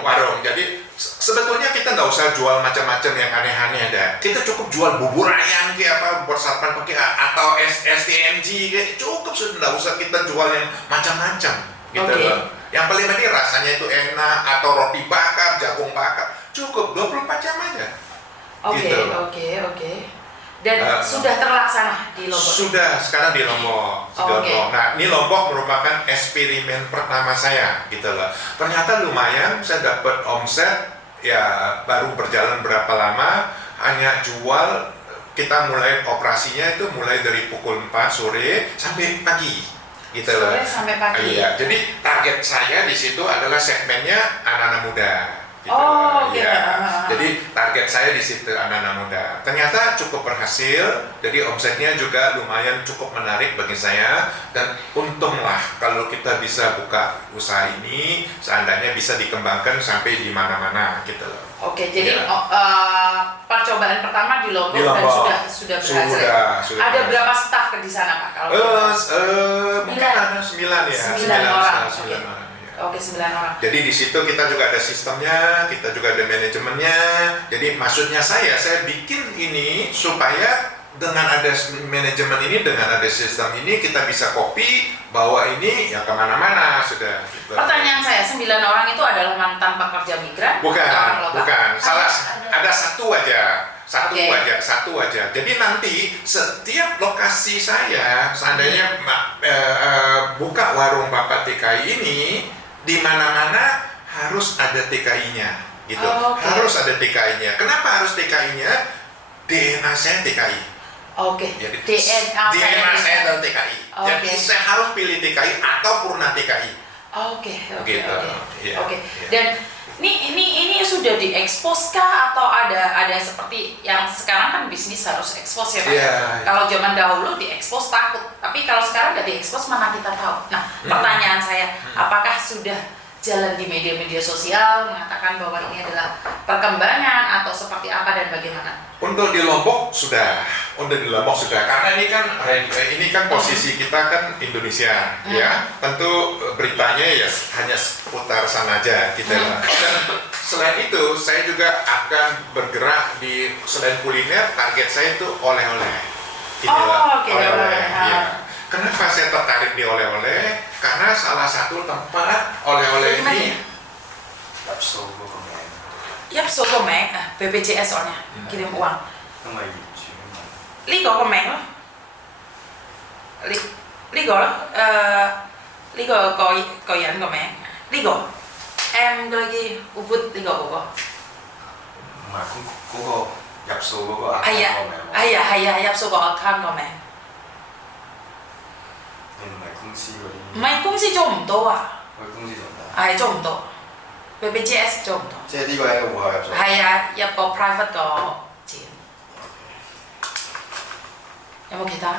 warung. Jadi sebetulnya kita nggak usah jual macam-macam yang aneh-aneh ada. Kita cukup jual bubur ayam kayak apa, bersapan pakai atau STMG kayak cukup, sudah nggak usah kita jual yang macam-macam gitu loh. Yang paling penting rasanya itu enak, atau roti bakar, jagung bakar, cukup 24 jam aja. Oke. Dan sudah terlaksana di Lombok? Sudah, sekarang di Lombok. Nah, ini Lombok merupakan eksperimen pertama saya gitu loh. Ternyata lumayan, saya dapat omset ya baru berjalan berapa lama, hanya jual, kita mulai operasinya itu mulai dari pukul 4 sore sampai pagi gitu loh. Sore sampai pagi. Iya, jadi target saya di situ adalah segmennya anak-anak muda. Gitu. Jadi target saya di situ anak-anak muda. Ternyata cukup berhasil. Jadi omsetnya juga lumayan cukup menarik bagi saya, dan untunglah kalau kita bisa buka usaha ini, seandainya bisa dikembangkan sampai di mana-mana gitu loh. Oke, jadi percobaan pertama di Lombok dan sudah berhasil. Sudah ada berapa staf di sana Pak? Kalau mungkin ada 9 ya. 9 orang. 9 orang. Oke, 9 orang. Jadi di situ kita juga ada sistemnya, kita juga ada manajemennya. Jadi maksudnya saya bikin ini supaya dengan ada manajemen ini, dengan ada sistem ini, kita bisa copy bahwa ini ya kemana-mana sudah. Gitu. Pertanyaan saya, 9 orang itu adalah mantan pekerja migran? Bukan. Ada satu aja. Satu aja. Jadi nanti setiap lokasi saya, seandainya buka warung Bapak TKI ini, di mana-mana harus ada TKI-nya, gitu. Harus ada TKI-nya. Kenapa harus TKI-nya? DNA saya TKI. Jadi DNA saya adalah TKI. Jadi saya harus pilih TKI atau purna TKI. Oke. Iya. Dan ini sudah diekspos kah, atau ada seperti yang sekarang kan bisnis harus ekspos ya Pak? Kalau zaman dahulu diekspos takut, tapi kalau sekarang nggak diekspos mana kita tahu. Nah, pertanyaan saya, apakah sudah jalan di media-media sosial mengatakan bahwa ini adalah perkembangan atau seperti apa dan bagaimana? Untuk di Lombok sudah, karena ini kan posisi kita kan Indonesia, ya. Tentu beritanya ya hanya seputar sana aja gitu lah. Dan selain itu, saya juga akan bergerak di selain kuliner, target saya itu oleh-oleh. Oh, oke, oleh-oleh. oleh-oleh. Ya. Kenapa saya tertarik di oleh-oleh? Karena salah satu tempat oleh-oleh ini Lạp xô của con gái. Yap, số của mẹ, BPJS soalnya, kirim uang. Không ai bị chuyện mà. Lý của mẹ đó. Lý của đó, lý của có dẫn của mẹ. Lý của em lagi ubud lý của cô. Mà cũng có gặp số của cô ạ. Ayah, yap số của account của mẹ. Nhưng mà công ty của đi. Mày cũng sẽ cho một tô à? Với công ty rồi đó. Ai cho một tô. BPJS cho một tô. Chứ đi qua em có gặp số. Yap có private có tiền. Yang mau kita?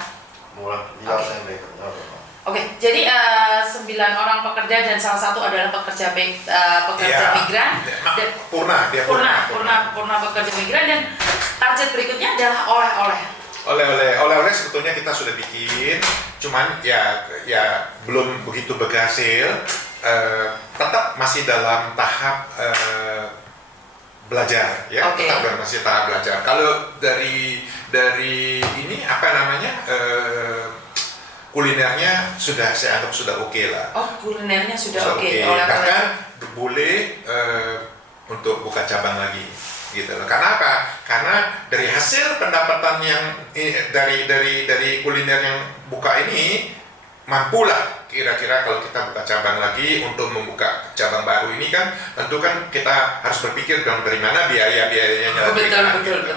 Murah. Đi đâu xem về cũng được. Oke, jadi 9 orang pekerja dan salah satu adalah pekerja migran. Dan Purna pekerja migran dan target berikutnya adalah oleh-oleh. Oleh-oleh sebetulnya kita sudah bikin, cuman ya belum begitu berhasil. Tetap masih dalam tahap belajar, ya. Oke. Tetap masih tahap belajar. Kalau dari ini apa namanya kulinernya sudah saya anggap sudah oke lah. Oh, kulinernya sudah oke. Bahkan boleh untuk buka cabang lagi. Gitu loh. Karena apa? Karena dari hasil pendapatan yang dari kuliner yang buka ini mampulah kira-kira kalau kita buka cabang lagi. Untuk membuka cabang baru ini kan tentu kan kita harus berpikir dong dari mana biayanya. Betul.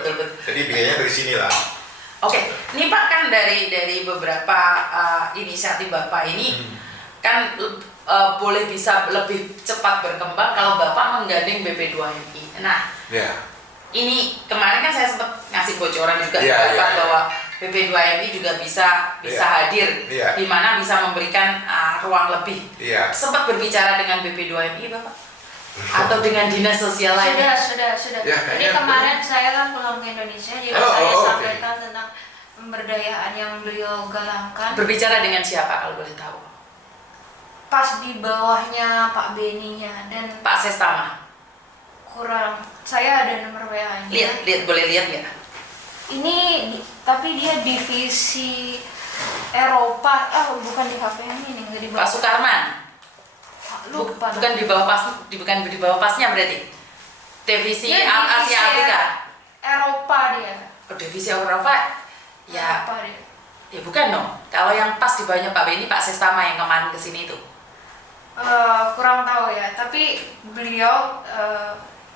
Jadi biayanya dari sinilah. Oke, ini Pak kan dari beberapa inisiatif Bapak ini kan boleh bisa lebih cepat berkembang kalau Bapak menggandeng BP2MI. Nah, ini kemarin kan saya sempat ngasih bocoran juga ke Bapak bahwa BP2MI juga bisa hadir, di mana bisa memberikan ruang lebih. Sempat berbicara dengan BP2MI Bapak? Atau dengan dinas sosial lainnya? Sudah. Ya, Jadi kemarin saya kan pulang ke Indonesia, jadi saya sampaikan tentang pemberdayaan yang beliau galangkan. Berbicara dengan siapa kalau boleh tahu? Pas di bawahnya Pak Beninya dan Pak Sestama. kurang. Saya ada nomor WA-nya. Lihat boleh lihat nggak? Ini tapi dia divisi Eropa. Bukan di HP yang ini, nggak di bawah. Pak Sukarman. Lupa. Bukan di bawah pasnya berarti. Divisi Dia Asia divisi Afrika. Eropa dia. Oh, divisi Eropa. Ya, Eropa dia. ya bukan dong. Kalau yang pas di bawahnya Pak Beni, Pak Sestama yang kemarin kesini itu. Kurang tahu ya. Tapi beliau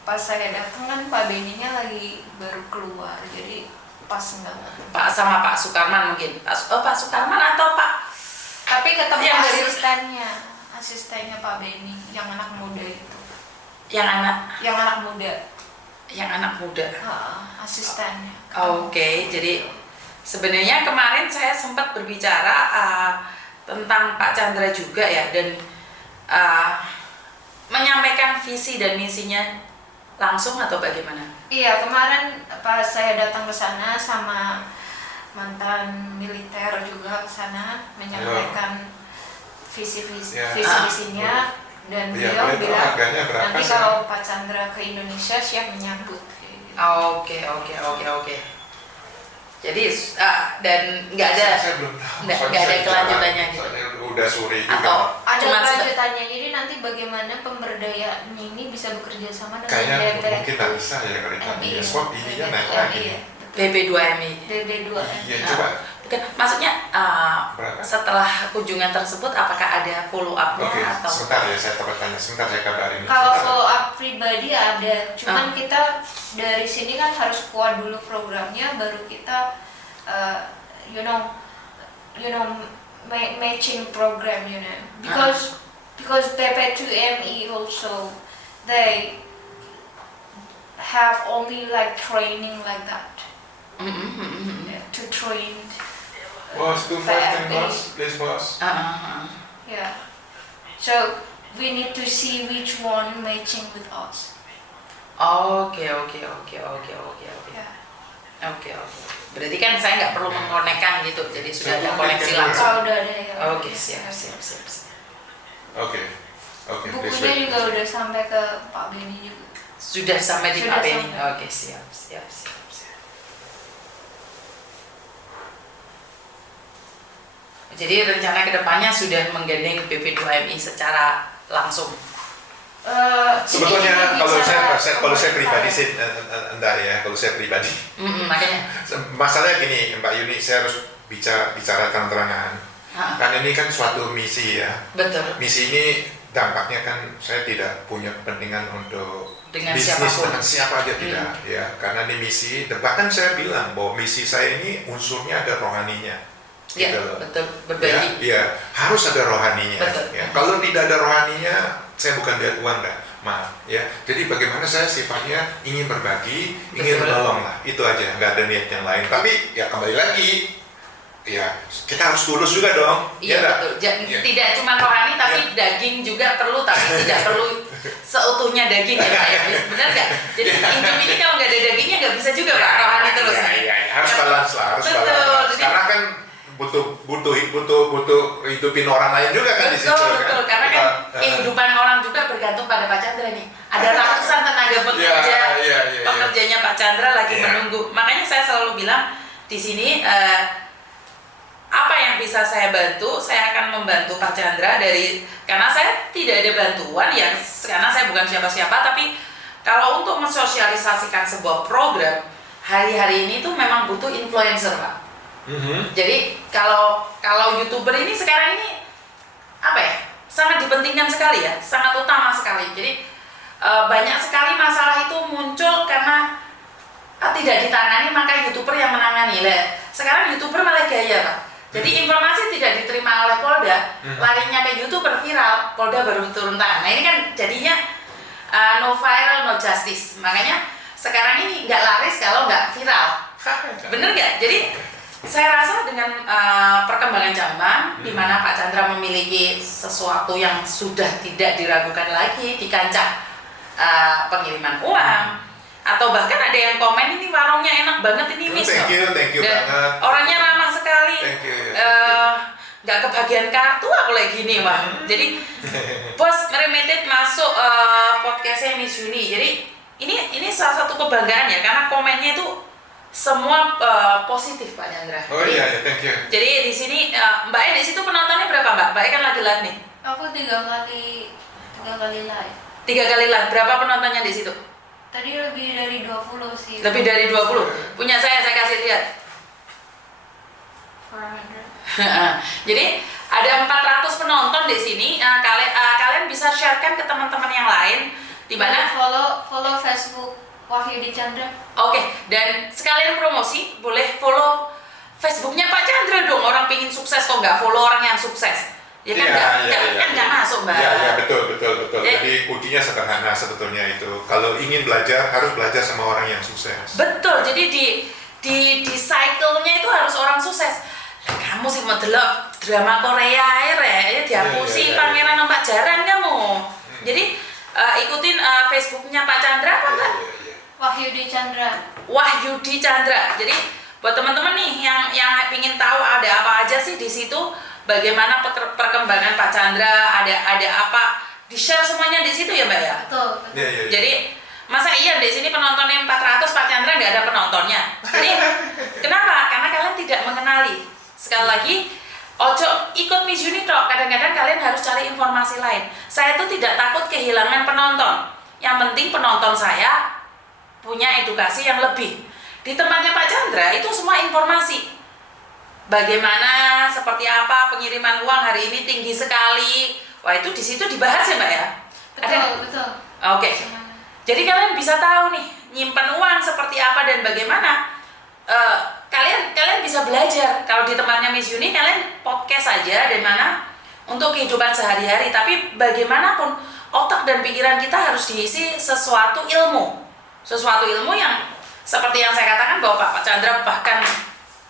pas saya datang kan Pak Beninya lagi baru keluar, jadi pas enggak. Pak sama Pak Sukarman mungkin. Pak Sukarman atau Pak? Tapi ketemu Yang dari- asistennya Pak Beni, yang anak muda itu. Yang anak muda. Asistennya. Oke, jadi sebenarnya kemarin saya sempat berbicara tentang Pak Chandra juga ya, dan menyampaikan visi dan misinya langsung atau bagaimana? Iya, kemarin pas saya datang ke sana sama mantan militer juga ke sana menyampaikan visi-visinya dan beliau bilang nanti kalau Pak Chandra ke Indonesia siap menyambut. Oke. Jadi dan nggak ada Saya belum tahu. nggak ada kelanjutannya gitu. Udah sore juga. Atau Ada cuma kelanjutannya, jadi nanti bagaimana pemberdayaan ini bisa bekerja sama dengan Kayaknya DPR mungkin tak bisa ya kalau ditanya. MI. Sebab ininya naik lagi. BB2MI. BB2MI. Iya, coba. Bukan, maksudnya Berapa? setelah kunjungan tersebut apakah ada follow up-nya Oke, atau? sebentar ya saya bertanya. Sebentar saya kabarin. Kalau Sebentar. follow up pribadi ada, cuman kita dari sini kan harus kuat dulu programnya, baru kita matching program, because PP2ME also they have only like training like that to train. Bos, 215 bos, please bos. Yeah. So we need to see which one matching with us. Oke. Ya. Oke. Berarti kan saya nggak perlu mengonekkan gitu, jadi sudah ada koneksi langsung. Oh, udah ada ya. Oke, siap. Oke. Bukunya juga udah sampai ke Pak Beni juga. Sudah sampai di Sudah Pak Beni. sampai. Oke, siap. Jadi rencana kedepannya sudah menggandeng BP2MI secara langsung. Sebetulnya kalau saya pribadi sih. sih enggak ya, kalau saya pribadi. Makanya. Masalahnya gini, Mbak Yuni, saya harus bicara terang-terangan. Kan ini kan suatu misi ya. Betul. Misi ini dampaknya kan saya tidak punya kepentingan untuk Dengan bisnis siapapun. dengan siapa aja tidak ya, karena di misi bahkan saya bilang bahwa misi saya ini unsurnya ada rohaninya. Ya, Gitu loh. betul, berbagi. Ya, harus ada rohaninya. Betul. Ya. Kalau tidak ada rohaninya, saya bukan lihat uang dah, maaf. Ya, jadi bagaimana saya sifatnya ingin berbagi, ingin Betul. menolong lah, itu aja, nggak ada niat yang lain. Tapi ya kembali lagi, ya kita harus tulus juga dong. Iya, ya, betul. Ya. Tidak cuma rohani, tapi daging juga perlu, tapi tidak perlu seutuhnya daging ya Pak. Benar nggak? Jadi hidup ini kalau nggak ada dagingnya nggak bisa juga Pak, rohani terus. Ya, harus balance lah, harus Betul, balance. jadi- Karena kan butuh hidupin orang lain juga kan di situ. Betul, karena kan kehidupan orang juga bergantung pada Pak Chandra nih. Ada ratusan tenaga pekerja, Iya. pekerjanya Pak Chandra lagi Iya. menunggu. Makanya saya selalu bilang di sini apa yang bisa saya bantu, saya akan membantu Pak Chandra karena saya tidak ada bantuan ya, karena saya bukan siapa-siapa, tapi kalau untuk mensosialisasikan sebuah program hari-hari ini tuh memang butuh influencer Pak. Jadi kalau YouTuber ini sekarang ini apa ya, sangat dipentingkan sekali ya, sangat utama sekali. Jadi banyak sekali masalah itu muncul karena tidak ditangani, maka YouTuber yang menangani. Sekarang YouTuber malah gaya Pak. Jadi informasi tidak diterima oleh Polda, larinya ke YouTuber viral, Polda baru turun tangan. Nah ini kan jadinya no viral no justice. Makanya sekarang ini nggak laris kalau nggak viral. Bener nggak? Jadi saya rasa dengan perkembangan zaman di mana Pak Chandra memiliki sesuatu yang sudah tidak diragukan lagi di kancah pengiriman uang, atau bahkan ada yang komen ini warungnya enak banget ini Miss. Thank you Dan banget. orangnya ramah sekali. Thank you. Nggak kebagian kartu aku lagi gini wah. Jadi bos meremeted masuk podcastnya Miss Yuni. Jadi ini salah satu kebanggaan ya, karena komennya itu semua positif Pak Chandra. Oh iya, thank you. Jadi di sini Mbak E di situ penontonnya berapa Mbak? Mbak E kan lagi live nih. Aku 3 kali live. 3 kali live. Berapa penontonnya di situ? Tadi lebih dari 20 sih. Lebih dari 20. Punya saya kasih lihat. 400. Jadi ada 400 penonton di sini. Kalian bisa sharekan ke teman-teman yang lain di mana. Follow Facebook Wahyudi Chandra. Oke, dan sekalian promosi, boleh follow Facebooknya Pak Chandra dong. Orang pingin sukses kok nggak follow orang yang sukses. Ya kan nggak masuk Mbak. Iya, betul. Ya. Jadi kuncinya sederhana sebetulnya itu. Kalau ingin belajar, harus belajar sama orang yang sukses. Betul, jadi di cycle-nya itu harus orang sukses. Kamu sih mau delok drama Korea ya dihapusi Iya. Pangeran Ombak Jaran kamu. Jadi ikutin Facebooknya Pak Chandra apa enggak? Wahyudi Chandra. Wahyudi Chandra. Jadi buat teman-teman nih yang ingin tahu ada apa aja sih di situ, bagaimana perkembangan Pak Chandra, ada apa, di-share semuanya di situ ya Mbak ya. Betul. Iya. Jadi masa iya di sini penontonnya 400, Pak Chandra nggak ada penontonnya. Jadi kenapa? Karena kalian tidak mengenali. Sekali lagi, ojo ikut Miss Yuni tok. Kadang-kadang kalian harus cari informasi lain. Saya tuh tidak takut kehilangan penonton. Yang penting penonton saya punya edukasi yang lebih. Di tempatnya Pak Chandra itu semua informasi. Bagaimana, seperti apa pengiriman uang hari ini tinggi sekali. Wah itu di situ dibahas ya Mbak ya. Betul. Oke. Jadi kalian bisa tahu nih nyimpan uang seperti apa dan bagaimana. Kalian bisa belajar. Kalau di tempatnya Miss Yuni kalian podcast aja dan mana untuk kehidupan sehari-hari. Tapi bagaimanapun otak dan pikiran kita harus diisi sesuatu ilmu yang seperti yang saya katakan bahwa Pak Chandra bahkan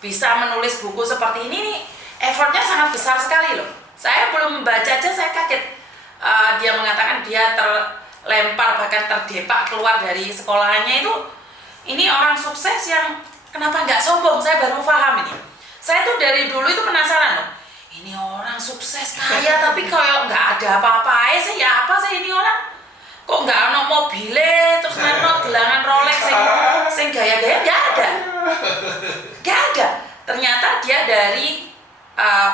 bisa menulis buku seperti ini nih, effortnya sangat besar sekali loh. Saya belum membaca aja saya kaget. dia mengatakan dia terlempar bahkan terdepak keluar dari sekolahannya itu, ini orang sukses yang kenapa nggak sombong? Saya baru paham ini. Saya tuh dari dulu itu penasaran loh. Ini orang sukses kaya tapi kalau nggak ada apa-apa sih ya apa sih ini orang? Kok nggak ada mobilnya terus nggak gelangan Rolex sing gaya-gaya nggak ada. Ternyata dia dari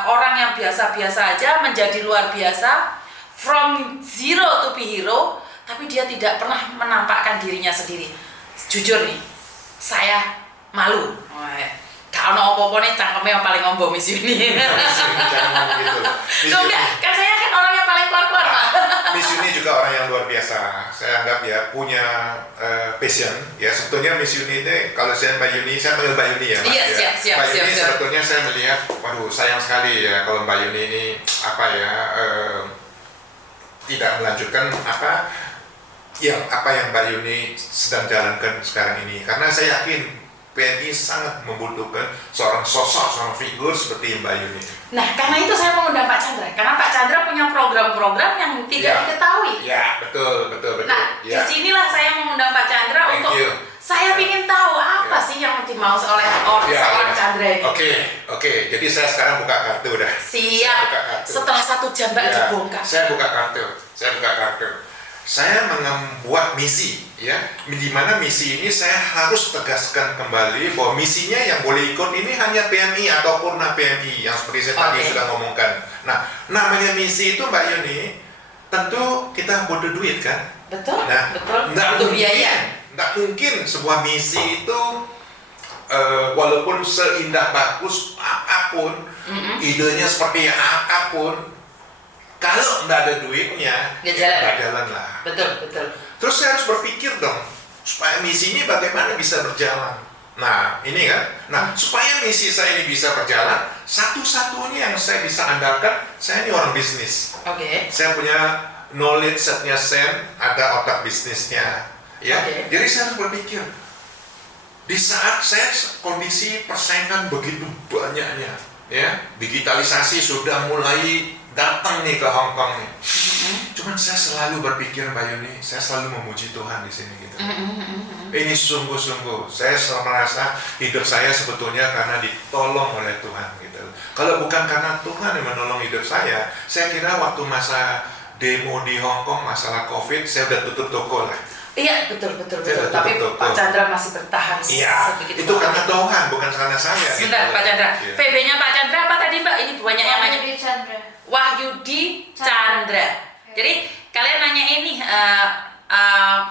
orang yang biasa-biasa aja menjadi luar biasa, from zero to be hero, tapi dia tidak pernah menampakkan dirinya sendiri. Jujur nih, saya malu. Gak ada apa-apa nih cangkemnya yang paling ngombo Miss Uni. Jangan ngomong gitu. Tuh enggak, kan saya kan orang yang paling keluar-keluar Pak. Miss Uni juga orang yang luar biasa. Saya anggap ya punya passion. Ya sebetulnya Miss Uni ini, kalau saya Mbak Yuni, saya panggil Mbak Yuni ya Mas. Iya, Ya. siap. Mbak Yuni sebetulnya saya melihat, waduh sayang sekali ya kalau Mbak Yuni ini tidak melanjutkan apa yang Mbak Yuni sedang jalankan sekarang ini. Karena saya yakin PNI sangat membutuhkan seorang sosok, seorang figur seperti Mbak Yuni. Nah, karena itu saya mengundang Pak Chandra. Karena Pak Chandra punya program-program yang tidak diketahui. Ya, betul. Nah, Ya. disinilah saya mengundang Pak Chandra Thank untuk you. saya ingin tahu apa sih yang dimau oleh seorang Chandra ini. Oke. Jadi saya sekarang buka kartu dah. Siap. Saya buka kartu. Setelah 1 jam Mbak Ya, dibongkar. Saya buka kartu. Saya membuat misi, ya, di mana misi ini saya harus tegaskan kembali bahwa misinya yang boleh ikut ini hanya PMI atau Purna PMI yang seperti saya tadi sudah ngomongkan. Nah, namanya misi itu Mbak Yuni, tentu kita butuh duit kan? Betul. Nah, betul. nggak Butuh biaya. mungkin sebuah misi itu walaupun seindah bagus apapun, idenya seperti apapun, kalau nggak ada duitnya, Nggak jalan. nggak jalan lah. Betul. Terus saya harus berpikir dong, supaya misi ini bagaimana bisa berjalan. Nah, ini kan. Nah, supaya misi saya ini bisa berjalan, satu-satunya yang saya bisa andalkan, saya ini orang bisnis. Oke. Saya punya knowledge setnya Sam, ada otak bisnisnya. Ya, jadi saya harus berpikir. Di saat saya kondisi persaingan begitu banyaknya, ya, digitalisasi sudah mulai datang nih ke Hong Kong nih. Cuman saya selalu berpikir Mbak Yuni, saya selalu memuji Tuhan di sini gitu. Ini sungguh-sungguh, saya selalu merasa hidup saya sebetulnya karena ditolong oleh Tuhan gitu. Kalau bukan karena Tuhan yang menolong hidup saya kira waktu masa demo di Hong Kong masalah COVID, saya udah tutup toko lah. Iya, betul. Saya Tapi tutup Pak toko. Chandra masih bertahan. Iya, sebegitu itu banget. karena Tuhan, bukan karena saya. Sebentar, gitu. Pak Chandra. Iya. PB-nya Pak Chandra apa tadi Mbak? Ini banyak yang nanya. Wahyudi Chandra. Wahyudi Chandra. Jadi kalian nanya ini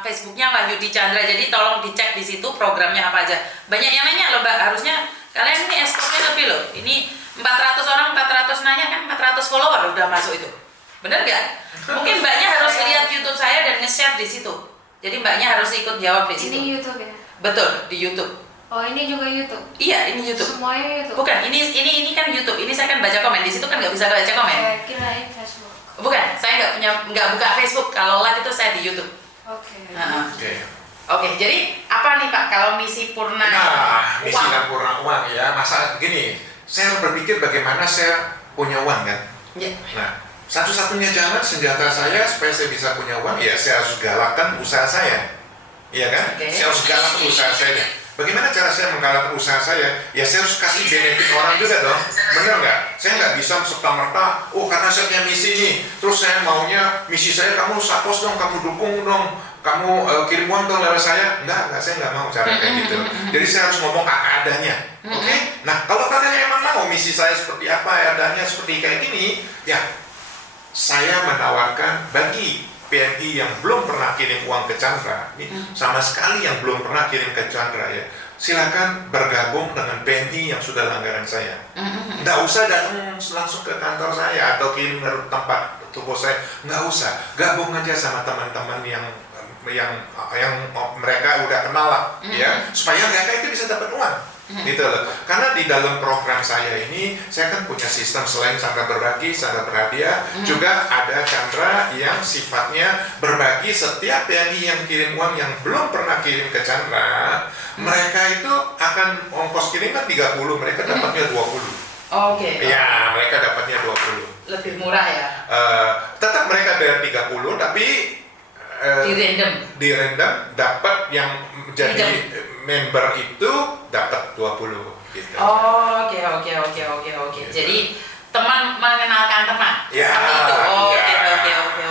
Facebooknya Wahyudi Chandra. Jadi tolong dicek di situ programnya apa aja. Banyak yang nanya loh Mbak. Harusnya kalian ini eskortnya lebih loh. Ini 400 orang, 400 nanya kan 400 follower udah masuk itu. Bener nggak? Mungkin Mbaknya harus lihat YouTube saya dan nge-share di situ. Jadi Mbaknya harus ikut jawab di situ. Ini YouTube ya? Betul, di YouTube. Oh, ini juga YouTube? Iya, ini YouTube. Semuanya YouTube? Bukan, ini kan YouTube. Ini saya kan baca komen. Di situ kan nggak bisa baca komen. Kirain Facebook. Bukan, saya nggak buka Facebook. Kalau live itu saya di YouTube. Oke. Oke, jadi apa nih Pak kalau misi Purna? Nah, misi uang? dan Purna uang ya. Masa gini, saya harus berpikir bagaimana saya punya uang kan. Ya. Nah, satu-satunya jalan senjata saya supaya saya bisa punya uang, ya saya harus galakkan usaha saya. Iya kan? Oke. Saya harus galakkan usaha saya. Bagaimana cara saya menggalakkan usaha saya? Ya saya harus kasih benefit orang juga dong. Benar nggak? Saya nggak bisa serta-merta, karena saya punya misi nih, terus saya maunya misi saya kamu support dong, kamu dukung dong, kamu kirim uang dong lewat saya. Enggak, saya nggak mau cara kayak gitu. Jadi saya harus ngomong apa adanya. Oke? Nah, kalau kalian emang mau misi saya seperti apa adanya, seperti kayak gini, ya saya menawarkan bagi PMI yang belum pernah kirim uang ke Chandra, sama sekali yang belum pernah kirim ke Chandra ya, silakan bergabung dengan PMI yang sudah langganan saya. Nggak usah datang langsung ke kantor saya atau kirim ke tempat toko saya, nggak usah. Gabung aja sama teman-teman yang mereka udah kenal lah, ya, supaya mereka itu bisa dapat uang. Gitu loh. Karena di dalam program saya ini, saya kan punya sistem selain Chandra berbagi, Chandra berhadiah, juga ada Chandra yang sifatnya berbagi. Setiap PMI yang kirim uang yang belum pernah kirim ke Chandra, mereka itu akan ongkos kirim kan 30, mereka dapatnya 20. Oke. Ya, mereka dapatnya 20. Lebih murah ya. tetap mereka bayar 30 tapi Di random. dapat yang menjadi member itu dapat 20 gitu. Oh, oke. Jadi teman mengenalkan teman. Ya, Seperti itu. Oh, ya.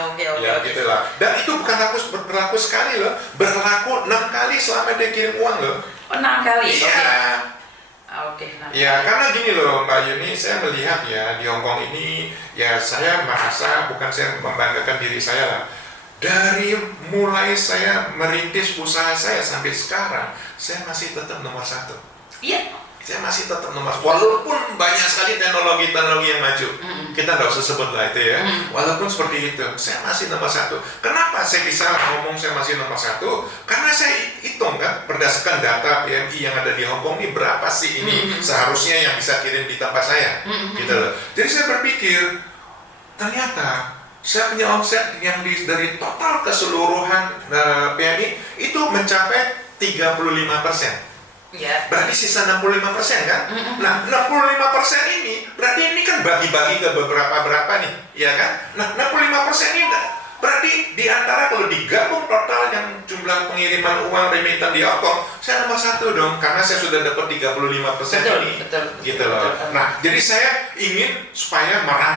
oke. Ya gitulah. Dan itu bukan berlaku sekali loh, berlaku 6 kali selama dia kirim uang loh. Oh, 6 kali. Iya. Oke. 6 Ya, kali. karena gini loh Mbak Yuni, saya melihat ya di Hong Kong ini, ya saya merasa, bukan saya membanggakan diri saya lah. Dari mulai saya merintis usaha saya sampai sekarang, saya masih tetap nomor 1. Iya. Saya masih tetap nomor 1. Walaupun banyak sekali teknologi yang maju. Kita nggak usah sebut lah itu ya. Walaupun seperti itu, saya masih nomor 1. Kenapa saya bisa ngomong saya masih nomor 1? Karena saya hitung kan, berdasarkan data PMI yang ada di Hong Kong ini, berapa sih ini seharusnya yang bisa kirim di tempat saya. Gitu loh. Jadi saya berpikir, ternyata saya punya omset yang dari total keseluruhan PMI itu mencapai 35%. Iya. Berarti sisa 65% kan? Nah, 65% ini berarti ini kan bagi-bagi ke berapa nih, ya kan? Nah, 65% ini berarti di antara kalau digabung total yang jumlah pengiriman uang remitan di Hong Kong, saya nomor 1 dong, karena saya sudah dapat 35% ini. Betul. Gitu loh. Nah, jadi saya ingin supaya